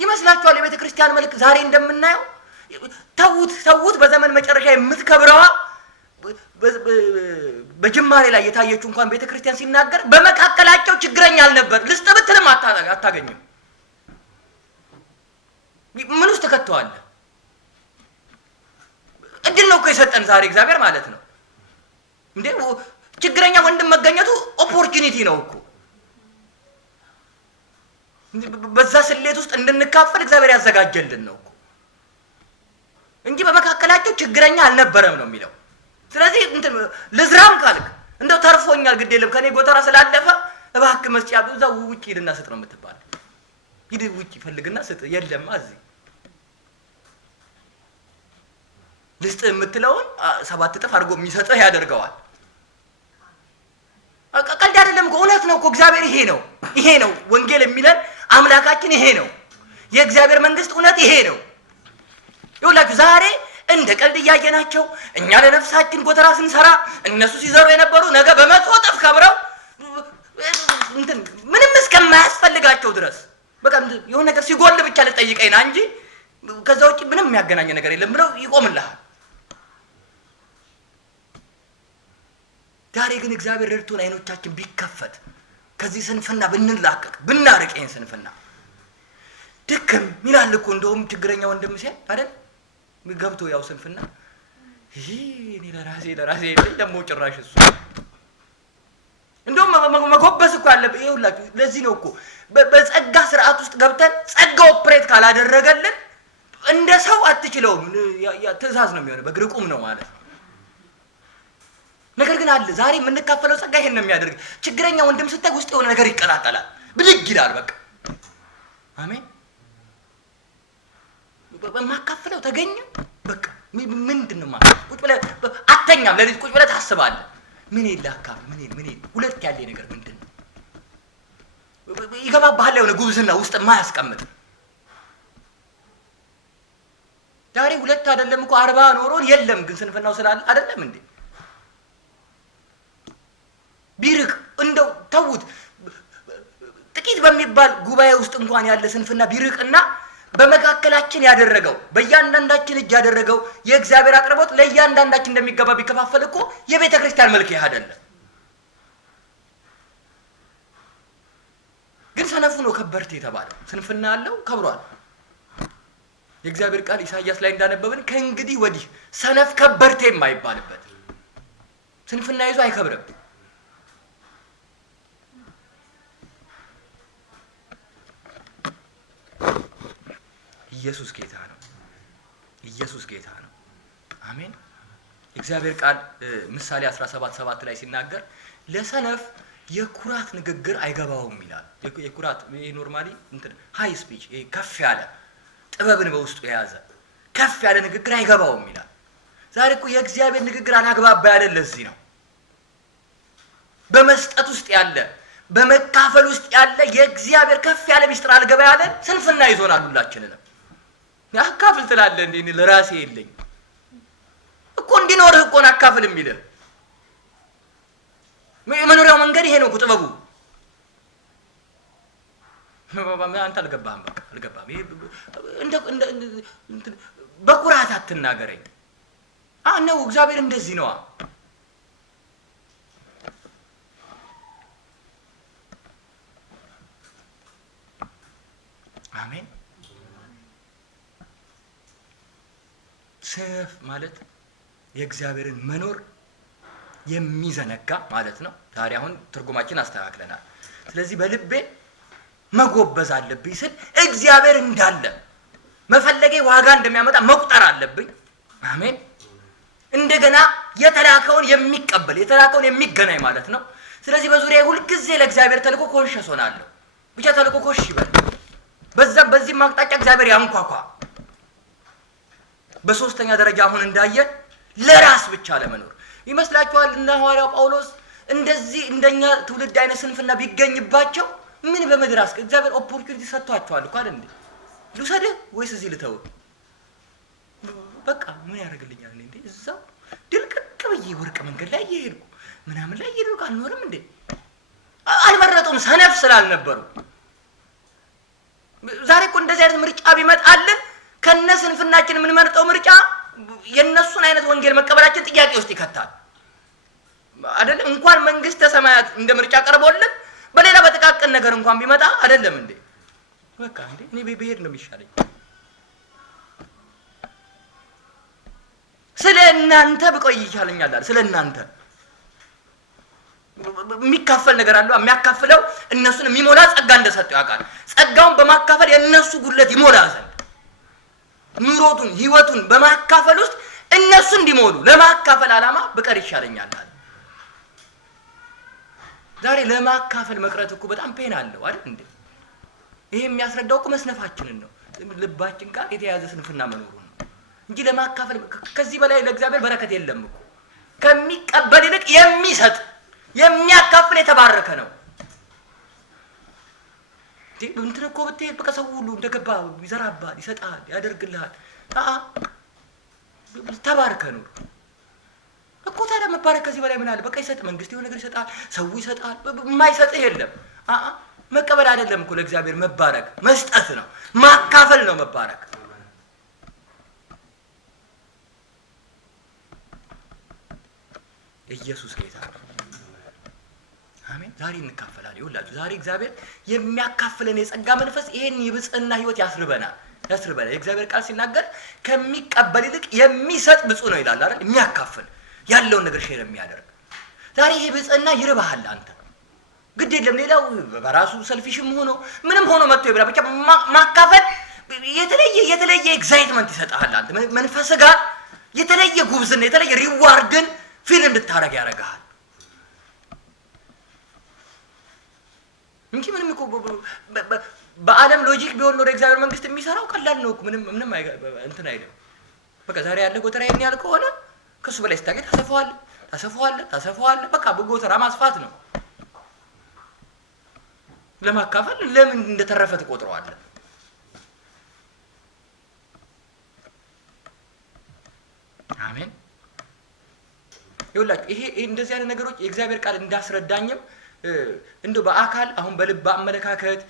ይመስላችኋል የቤተ ክርስቲያን መልክ ዛሬ እንደምናየው? ተውት በዘመን መጨረሻ የምትከብረዋ በጅማሬ ላይ የታየችው እንኳን ቤተ ክርስቲያን ሲናገር በመካከላቸው ችግረኛ አልነበር። ልስጥ ብትልም አታገኝም። ምን ውስጥ ተከተዋለህ? እድል ነው እኮ የሰጠን ዛሬ እግዚአብሔር ማለት ነው እንዴ። ችግረኛ ወንድም መገኘቱ ኦፖርቹኒቲ ነው እኮ። በዛ ስሌት ውስጥ እንድንካፈል እግዚአብሔር ያዘጋጀልን ነው እኮ እንጂ በመካከላቸው ችግረኛ አልነበረም ነው የሚለው። ስለዚህ እንትን ልዝራም ካልክ እንደው ተርፎኛል ግድ የለም ከኔ ጎተራ ስላለፈ እባክህ መስጫ እዛው ውጪ ሂድና ስጥ ነው የምትባል። ሂድ ውጪ ፈልግና ስጥ። የለማ እዚህ ልስጥ የምትለውን 7 እጥፍ አድርጎ የሚሰጥህ ያደርገዋል። ቀልድ አይደለም እኮ እውነት ነው እኮ። እግዚአብሔር ይሄ ነው ወንጌል የሚለን አምላካችን ይሄ ነው። የእግዚአብሔር መንግስት እውነት ይሄ ነው። ይኸውላችሁ ዛሬ እንደ ቀልድ እያየናቸው እኛ ለነፍሳችን ጎተራ ስንሰራ እነሱ ሲዘሩ የነበሩ ነገ በ100 እጥፍ ከብረው እንትን ምንም እስከማያስፈልጋቸው ድረስ በቃ የሆነ ነገር ሲጎል ብቻ ልጠይቀኝ ና እንጂ ከዛ ውጪ ምንም የሚያገናኝ ነገር የለም ብለው ይቆምልሃል። ዛሬ ግን እግዚአብሔር ረድቶን አይኖቻችን ቢከፈት ከዚህ ስንፍና ብንላቀቅ ብናርቅ ይሄን ስንፍና ድክም ይላል እኮ። እንደውም ችግረኛ ወንድም ሲያይ አይደል ገብቶ ያው ስንፍና እኔ ለራሴ ደግሞ ጭራሽ እሱ እንደውም መጎበስ እኮ ያለብህ ይኸውላችሁ። ለዚህ ነው እኮ በጸጋ ስርዓት ውስጥ ገብተን ጸጋ ኦፕሬት ካላደረገልን እንደ ሰው አትችለውም። ትእዛዝ ነው የሚሆነው፣ በእግር ቁም ነው ማለት ነው። ነገር ግን አለ ዛሬ የምንካፈለው ጸጋ ይሄን ነው የሚያደርግ። ችግረኛ ወንድም ስታይ ውስጥ የሆነ ነገር ይቀላቀላል፣ ብድግ ይላል። በቃ አሜን። በማካፈለው ተገኘ በቃ ምንድነው ማለት ቁጭ ብለህ አተኛም፣ ለሊት ቁጭ ብለህ ታስባለህ። ምን ይላካል ምን ሁለት ያለ ነገር ምንድነው ይገባብሃል። የሆነ ጉብዝና ውስጥ የማያስቀምጥ ዛሬ ሁለት አይደለም እኮ 40 ኖሮን የለም። ግን ስንፍናው ስላለ አይደለም እንዴ ቢርቅ እንደው ተውት። ጥቂት በሚባል ጉባኤ ውስጥ እንኳን ያለ ስንፍና ቢርቅና በመካከላችን ያደረገው በእያንዳንዳችን እጅ ያደረገው የእግዚአብሔር አቅርቦት ለእያንዳንዳችን እንደሚገባ ቢከፋፈል እኮ የቤተ ክርስቲያን መልክ ይህ አይደለም። ግን ሰነፉ ነው ከበርቴ የተባለው። ስንፍና ያለው ከብሯል። የእግዚአብሔር ቃል ኢሳይያስ ላይ እንዳነበብን ከእንግዲህ ወዲህ ሰነፍ ከበርቴ የማይባልበት ስንፍና ይዞ አይከብርም። ኢየሱስ ጌታ ነው። ኢየሱስ ጌታ ነው። አሜን። እግዚአብሔር ቃል ምሳሌ 17:7 ላይ ሲናገር ለሰነፍ የኩራት ንግግር አይገባውም ይላል። የኩራት ይሄ ኖርማሊ እንትን ሃይ ስፒች ይሄ ከፍ ያለ ጥበብን በውስጡ የያዘ ከፍ ያለ ንግግር አይገባውም ይላል። ዛሬ እኮ የእግዚአብሔር ንግግር አላግባባ ያለ ለዚህ ነው። በመስጠት ውስጥ ያለ በመካፈል ውስጥ ያለ የእግዚአብሔር ከፍ ያለ ሚስጥር አልገባ ያለ ስንፍና ይዞናል ሁላችንንም። ያካፍል ትላለህ እንዴ? እኔ ለራሴ የለኝ እኮ እንዲኖርህ እኮ ነው አካፍል የሚልህ። የመኖሪያው መንገድ ይሄ ነው እኮ ጥበቡ። አንተ አልገባህም፣ በቃ አልገባህም። ይሄ በኩራት አትናገረኝ። ነው እግዚአብሔር እንደዚህ ነዋ። አሜን። ሰነፍ ማለት የእግዚአብሔርን መኖር የሚዘነጋ ማለት ነው። ዛሬ አሁን ትርጉማችን አስተካክለናል። ስለዚህ በልቤ መጎበዝ አለብኝ ስል እግዚአብሔር እንዳለ መፈለጌ ዋጋ እንደሚያመጣ መቁጠር አለብኝ። አሜን። እንደገና የተላከውን የሚቀበል የተላከውን የሚገናኝ ማለት ነው። ስለዚህ በዙሪያ ሁልጊዜ ለእግዚአብሔር ተልኮ ኮንሸስ ሆናለሁ። ብቻ ተልኮ ኮሽ ይበል። በዚህም አቅጣጫ እግዚአብሔር ያንኳኳ። በሶስተኛ ደረጃ አሁን እንዳየን ለራስ ብቻ ለመኖር ይመስላችኋል? እና ሐዋርያው ጳውሎስ እንደዚህ እንደኛ ትውልድ አይነት ስንፍና ቢገኝባቸው ምን በምድር እግዚአብሔር ኦፖርቹኒቲ ሰጥቷቸዋል እኮ አይደል እንዴ? ልውሰድህ ወይስ እዚህ ልተው? በቃ ምን ያደርግልኛል እንዴ? እዛው ድልቅቅ ብዬ ወርቅ መንገድ ላይ እየሄድኩ ምናምን ላይ እየሄድኩ አልኖርም እንዴ? አልመረጡም፣ ሰነፍ ስላልነበሩ። ዛሬ እኮ እንደዚህ አይነት ምርጫ ቢመጣልን ከነ ስንፍናችን የምንመርጠው ምርጫ የነሱን አይነት ወንጌል መቀበላችን ጥያቄ ውስጥ ይከታል አይደለም? እንኳን መንግስተ ሰማያት እንደ ምርጫ ቀርቦልን በሌላ በጥቃቅን ነገር እንኳን ቢመጣ አይደለም እንዴ? በቃ እንዴ እኔ ብሄድ ነው የሚሻለኝ። ስለ እናንተ ብቆይ ይሻለኛል አይደል? ስለ እናንተ የሚካፈል ነገር አለው። የሚያካፍለው እነሱን የሚሞላ ጸጋ እንደሰጠው ያውቃል። ጸጋውን በማካፈል የእነሱ ጉድለት ይሞላ ዘንድ ኑሮቱን ህይወቱን በማካፈል ውስጥ እነሱ እንዲሞሉ ለማካፈል ዓላማ ብቀር ይሻለኛል አለ። ዛሬ ለማካፈል መቅረት እኮ በጣም ፔን አለው አይደል እንዴ? ይሄ የሚያስረዳው እኮ መስነፋችንን ነው። ልባችን ጋር የተያዘ ስንፍና መኖሩን ነው እንጂ ለማካፈል ከዚህ በላይ ለእግዚአብሔር በረከት የለም እኮ። ከሚቀበል ይልቅ የሚሰጥ የሚያካፍል የተባረከ ነው። እንትን እኮ ብትሄድ በቃ ሰው ሁሉ እንደገባ ይዘራባል፣ ይሰጣል፣ ያደርግልሃል። ተባርከ ኑር እኮ። ታዲያ መባረክ ከዚህ በላይ ምን አለ? በቃ ይሰጥ፣ መንግስት የሆነ ነገር ይሰጣል፣ ሰው ይሰጣል። የማይሰጥህ የለም። መቀበል አይደለም እኮ ለእግዚአብሔር መባረክ፣ መስጠት ነው፣ ማካፈል ነው መባረክ። ኢየሱስ ጌታ ነው። አሜን። ዛሬ እንካፈላለን። ይኸውላችሁ ዛሬ እግዚአብሔር የሚያካፍለን የጸጋ መንፈስ ይሄን የብጽዕና ህይወት ያስርበናል። የእግዚአብሔር ቃል ሲናገር ከሚቀበል ይልቅ የሚሰጥ ብፁዕ ነው ይላል አይደል? የሚያካፍል ያለውን ነገር ሼር የሚያደርግ። ዛሬ ይሄ ብጽዕና ይርባሃል አንተ። ግድ የለም ሌላው በራሱ ሰልፊሽም ሆኖ ምንም ሆኖ መጥቶ ይብላ፣ ብቻ ማካፈል የተለየ ኤግዛይትመንት ይሰጣል። አንተ መንፈስ ጋር የተለየ ጉብዝና የተለየ ሪዋርድን ፊል እንድታረግ ያደርጋል እንጂ ምንም እኮ በዓለም ሎጂክ ቢሆን ኖሮ እግዚአብሔር መንግስት የሚሰራው ቀላል ነው እኮ። ምንም እንትን አይደለም። በቃ ዛሬ ያለ ጎተራ ይሄን ያህል ከሆነ ከሱ በላይ ስታገኝ ታሰፋዋለህ። በቃ በጎተራ ማስፋት ነው። ለማካፈል ለምን እንደተረፈ ትቆጥረዋለህ? አሜን። ይኸውላችሁ ይሄ እንደዚህ አይነት ነገሮች የእግዚአብሔር ቃል እንዳስረዳኝም እንደው በአካል አሁን በልብ አመለካከት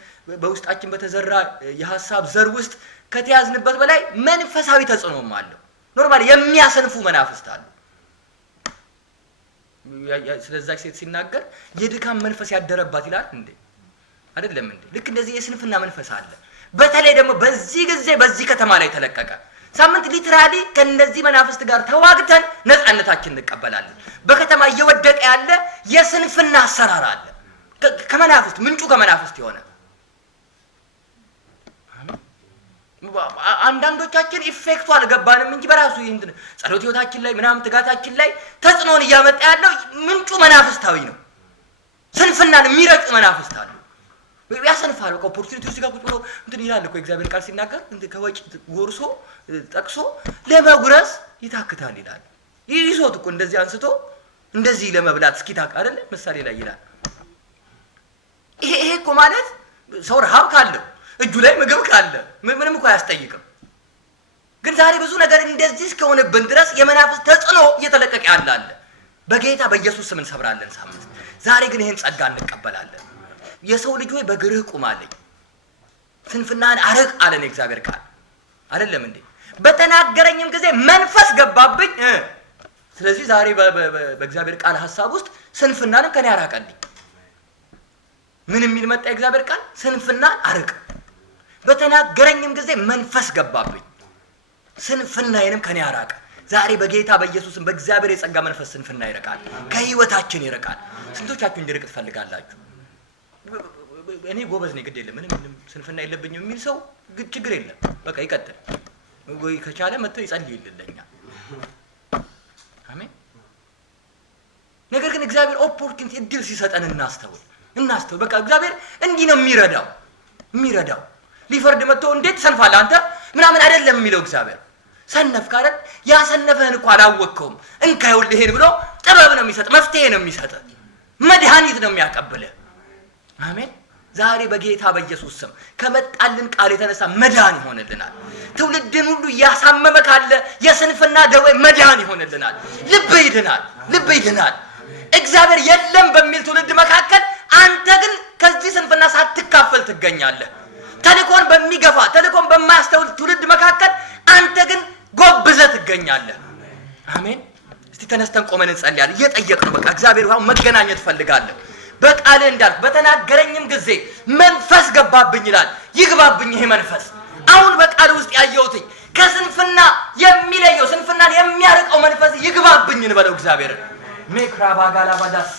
በውስጣችን በተዘራ የሐሳብ ዘር ውስጥ ከተያዝንበት በላይ መንፈሳዊ ተጽዕኖም አለው። ኖርማሊ የሚያሰንፉ መናፍስት አሉ። ስለዛች ሴት ሲናገር የድካም መንፈስ ያደረባት ይላል እንዴ? አይደለም እንዴ? ልክ እንደዚህ የስንፍና መንፈስ አለ። በተለይ ደግሞ በዚህ ጊዜ በዚህ ከተማ ላይ ተለቀቀ። ሳምንት ሊትራሊ ከነዚህ መናፍስት ጋር ተዋግተን ነፃነታችን እንቀበላለን። በከተማ እየወደቀ ያለ የስንፍና አሰራር አለ። ከመናፍስት ምንጩ ከመናፍስት የሆነ አንዳንዶቻችን ኢፌክቱ አልገባንም እንጂ በራሱ እንትን ጸሎት ህይወታችን ላይ ምናምን ትጋታችን ላይ ተጽዕኖን እያመጣ ያለው ምንጩ መናፍስታዊ ነው። ስንፍናን የሚረጭ መናፍስት አሉ። ያሰንፋል። በቃ ኦፖርቹኒቲው ሲጋ ቁጭ ብሎ እንትን ይላል እኮ እግዚአብሔር ቃል ሲናገር እንትን ከወጭ ጎርሶ ጠቅሶ ለመጉረስ ይታክታል ይላል። ይዞት እኮ እንደዚህ አንስቶ እንደዚህ ለመብላት እስኪታክ አይደለ ምሳሌ ላይ ይላል። ይሄ እኮ ማለት ሰው ረሃብ ካለው እጁ ላይ ምግብ ካለ ምንም እኮ አያስጠይቅም። ግን ዛሬ ብዙ ነገር እንደዚህ እስከሆነብን ድረስ የመናፍስት ተጽዕኖ እየተለቀቀ ያለ አለ። በጌታ በኢየሱስ ስም እንሰብራለን ሳምንት። ዛሬ ግን ይሄን ጸጋ እንቀበላለን። የሰው ልጅ ሆይ በግርህ ቁም አለኝ፣ ስንፍናን አርቅ አለን እግዚአብሔር ቃል አይደለም እንዴ? በተናገረኝም ጊዜ መንፈስ ገባብኝ። ስለዚህ ዛሬ በእግዚአብሔር ቃል ሐሳብ ውስጥ ስንፍናን ከኔ አራቀልኝ። ምን የሚል መጣ? እግዚአብሔር ቃል ስንፍናን አርቅ። በተናገረኝም ጊዜ መንፈስ ገባብኝ፣ ስንፍናዬንም ከኔ አራቀ። ዛሬ በጌታ በኢየሱስም በእግዚአብሔር የጸጋ መንፈስ ስንፍና ይርቃል፣ ከህይወታችን ይርቃል። ስንቶቻችሁ እንዲርቅ ትፈልጋላችሁ? እኔ ጎበዝ ነኝ ግድ የለም ምንም ስንፍና የለብኝም የሚል ሰው ችግር የለም፣ በቃ ይቀጥል። ወይ ከቻለ መጥቶ ይጸልይልልኛ። አሜን። ነገር ግን እግዚአብሔር ኦፖርቹኒቲ እድል ሲሰጠን እናስተውል። በቃ እግዚአብሔር እንዲህ ነው የሚረዳው። ሊፈርድ መጥቶ እንዴት ሰንፋለህ አንተ ምናምን አይደለም የሚለው እግዚአብሔር። ሰነፍክ አይደል? ያሰነፈህን እኮ አላወቅከውም፣ እንካ ይኸውልህ ብሎ ጥበብ ነው የሚሰጥ፣ መፍትሄ ነው የሚሰጥ፣ መድኃኒት ነው የሚያቀብልህ። አሜን። ዛሬ በጌታ በኢየሱስ ስም ከመጣልን ቃል የተነሳ መዳን ይሆንልናል። ትውልድን ሁሉ እያሳመመ ካለ የስንፍና ደዌ መዳን ይሆንልናል። ልብ ይድናል። እግዚአብሔር የለም በሚል ትውልድ መካከል አንተ ግን ከዚህ ስንፍና ሳትካፈል ትገኛለህ። ተልኮን በሚገፋ ተልኮን በማያስተውል ትውልድ መካከል አንተ ግን ጎብዘህ ትገኛለህ። አሜን። እስቲ ተነስተን ቆመን እንጸልያለን። እየጠየቅን በቃ እግዚአብሔር ሆይ መገናኘት ፈልጋለሁ። በቃልህ እንዳልክ በተናገረኝም ጊዜ መንፈስ ገባብኝ ይላል። ይግባብኝ ይሄ መንፈስ አሁን በቃል ውስጥ ያየሁትኝ ከስንፍና የሚለየው ስንፍናን የሚያርቀው መንፈስ ይግባብኝ እንበለው እግዚአብሔር ሜክራባጋላባዳስ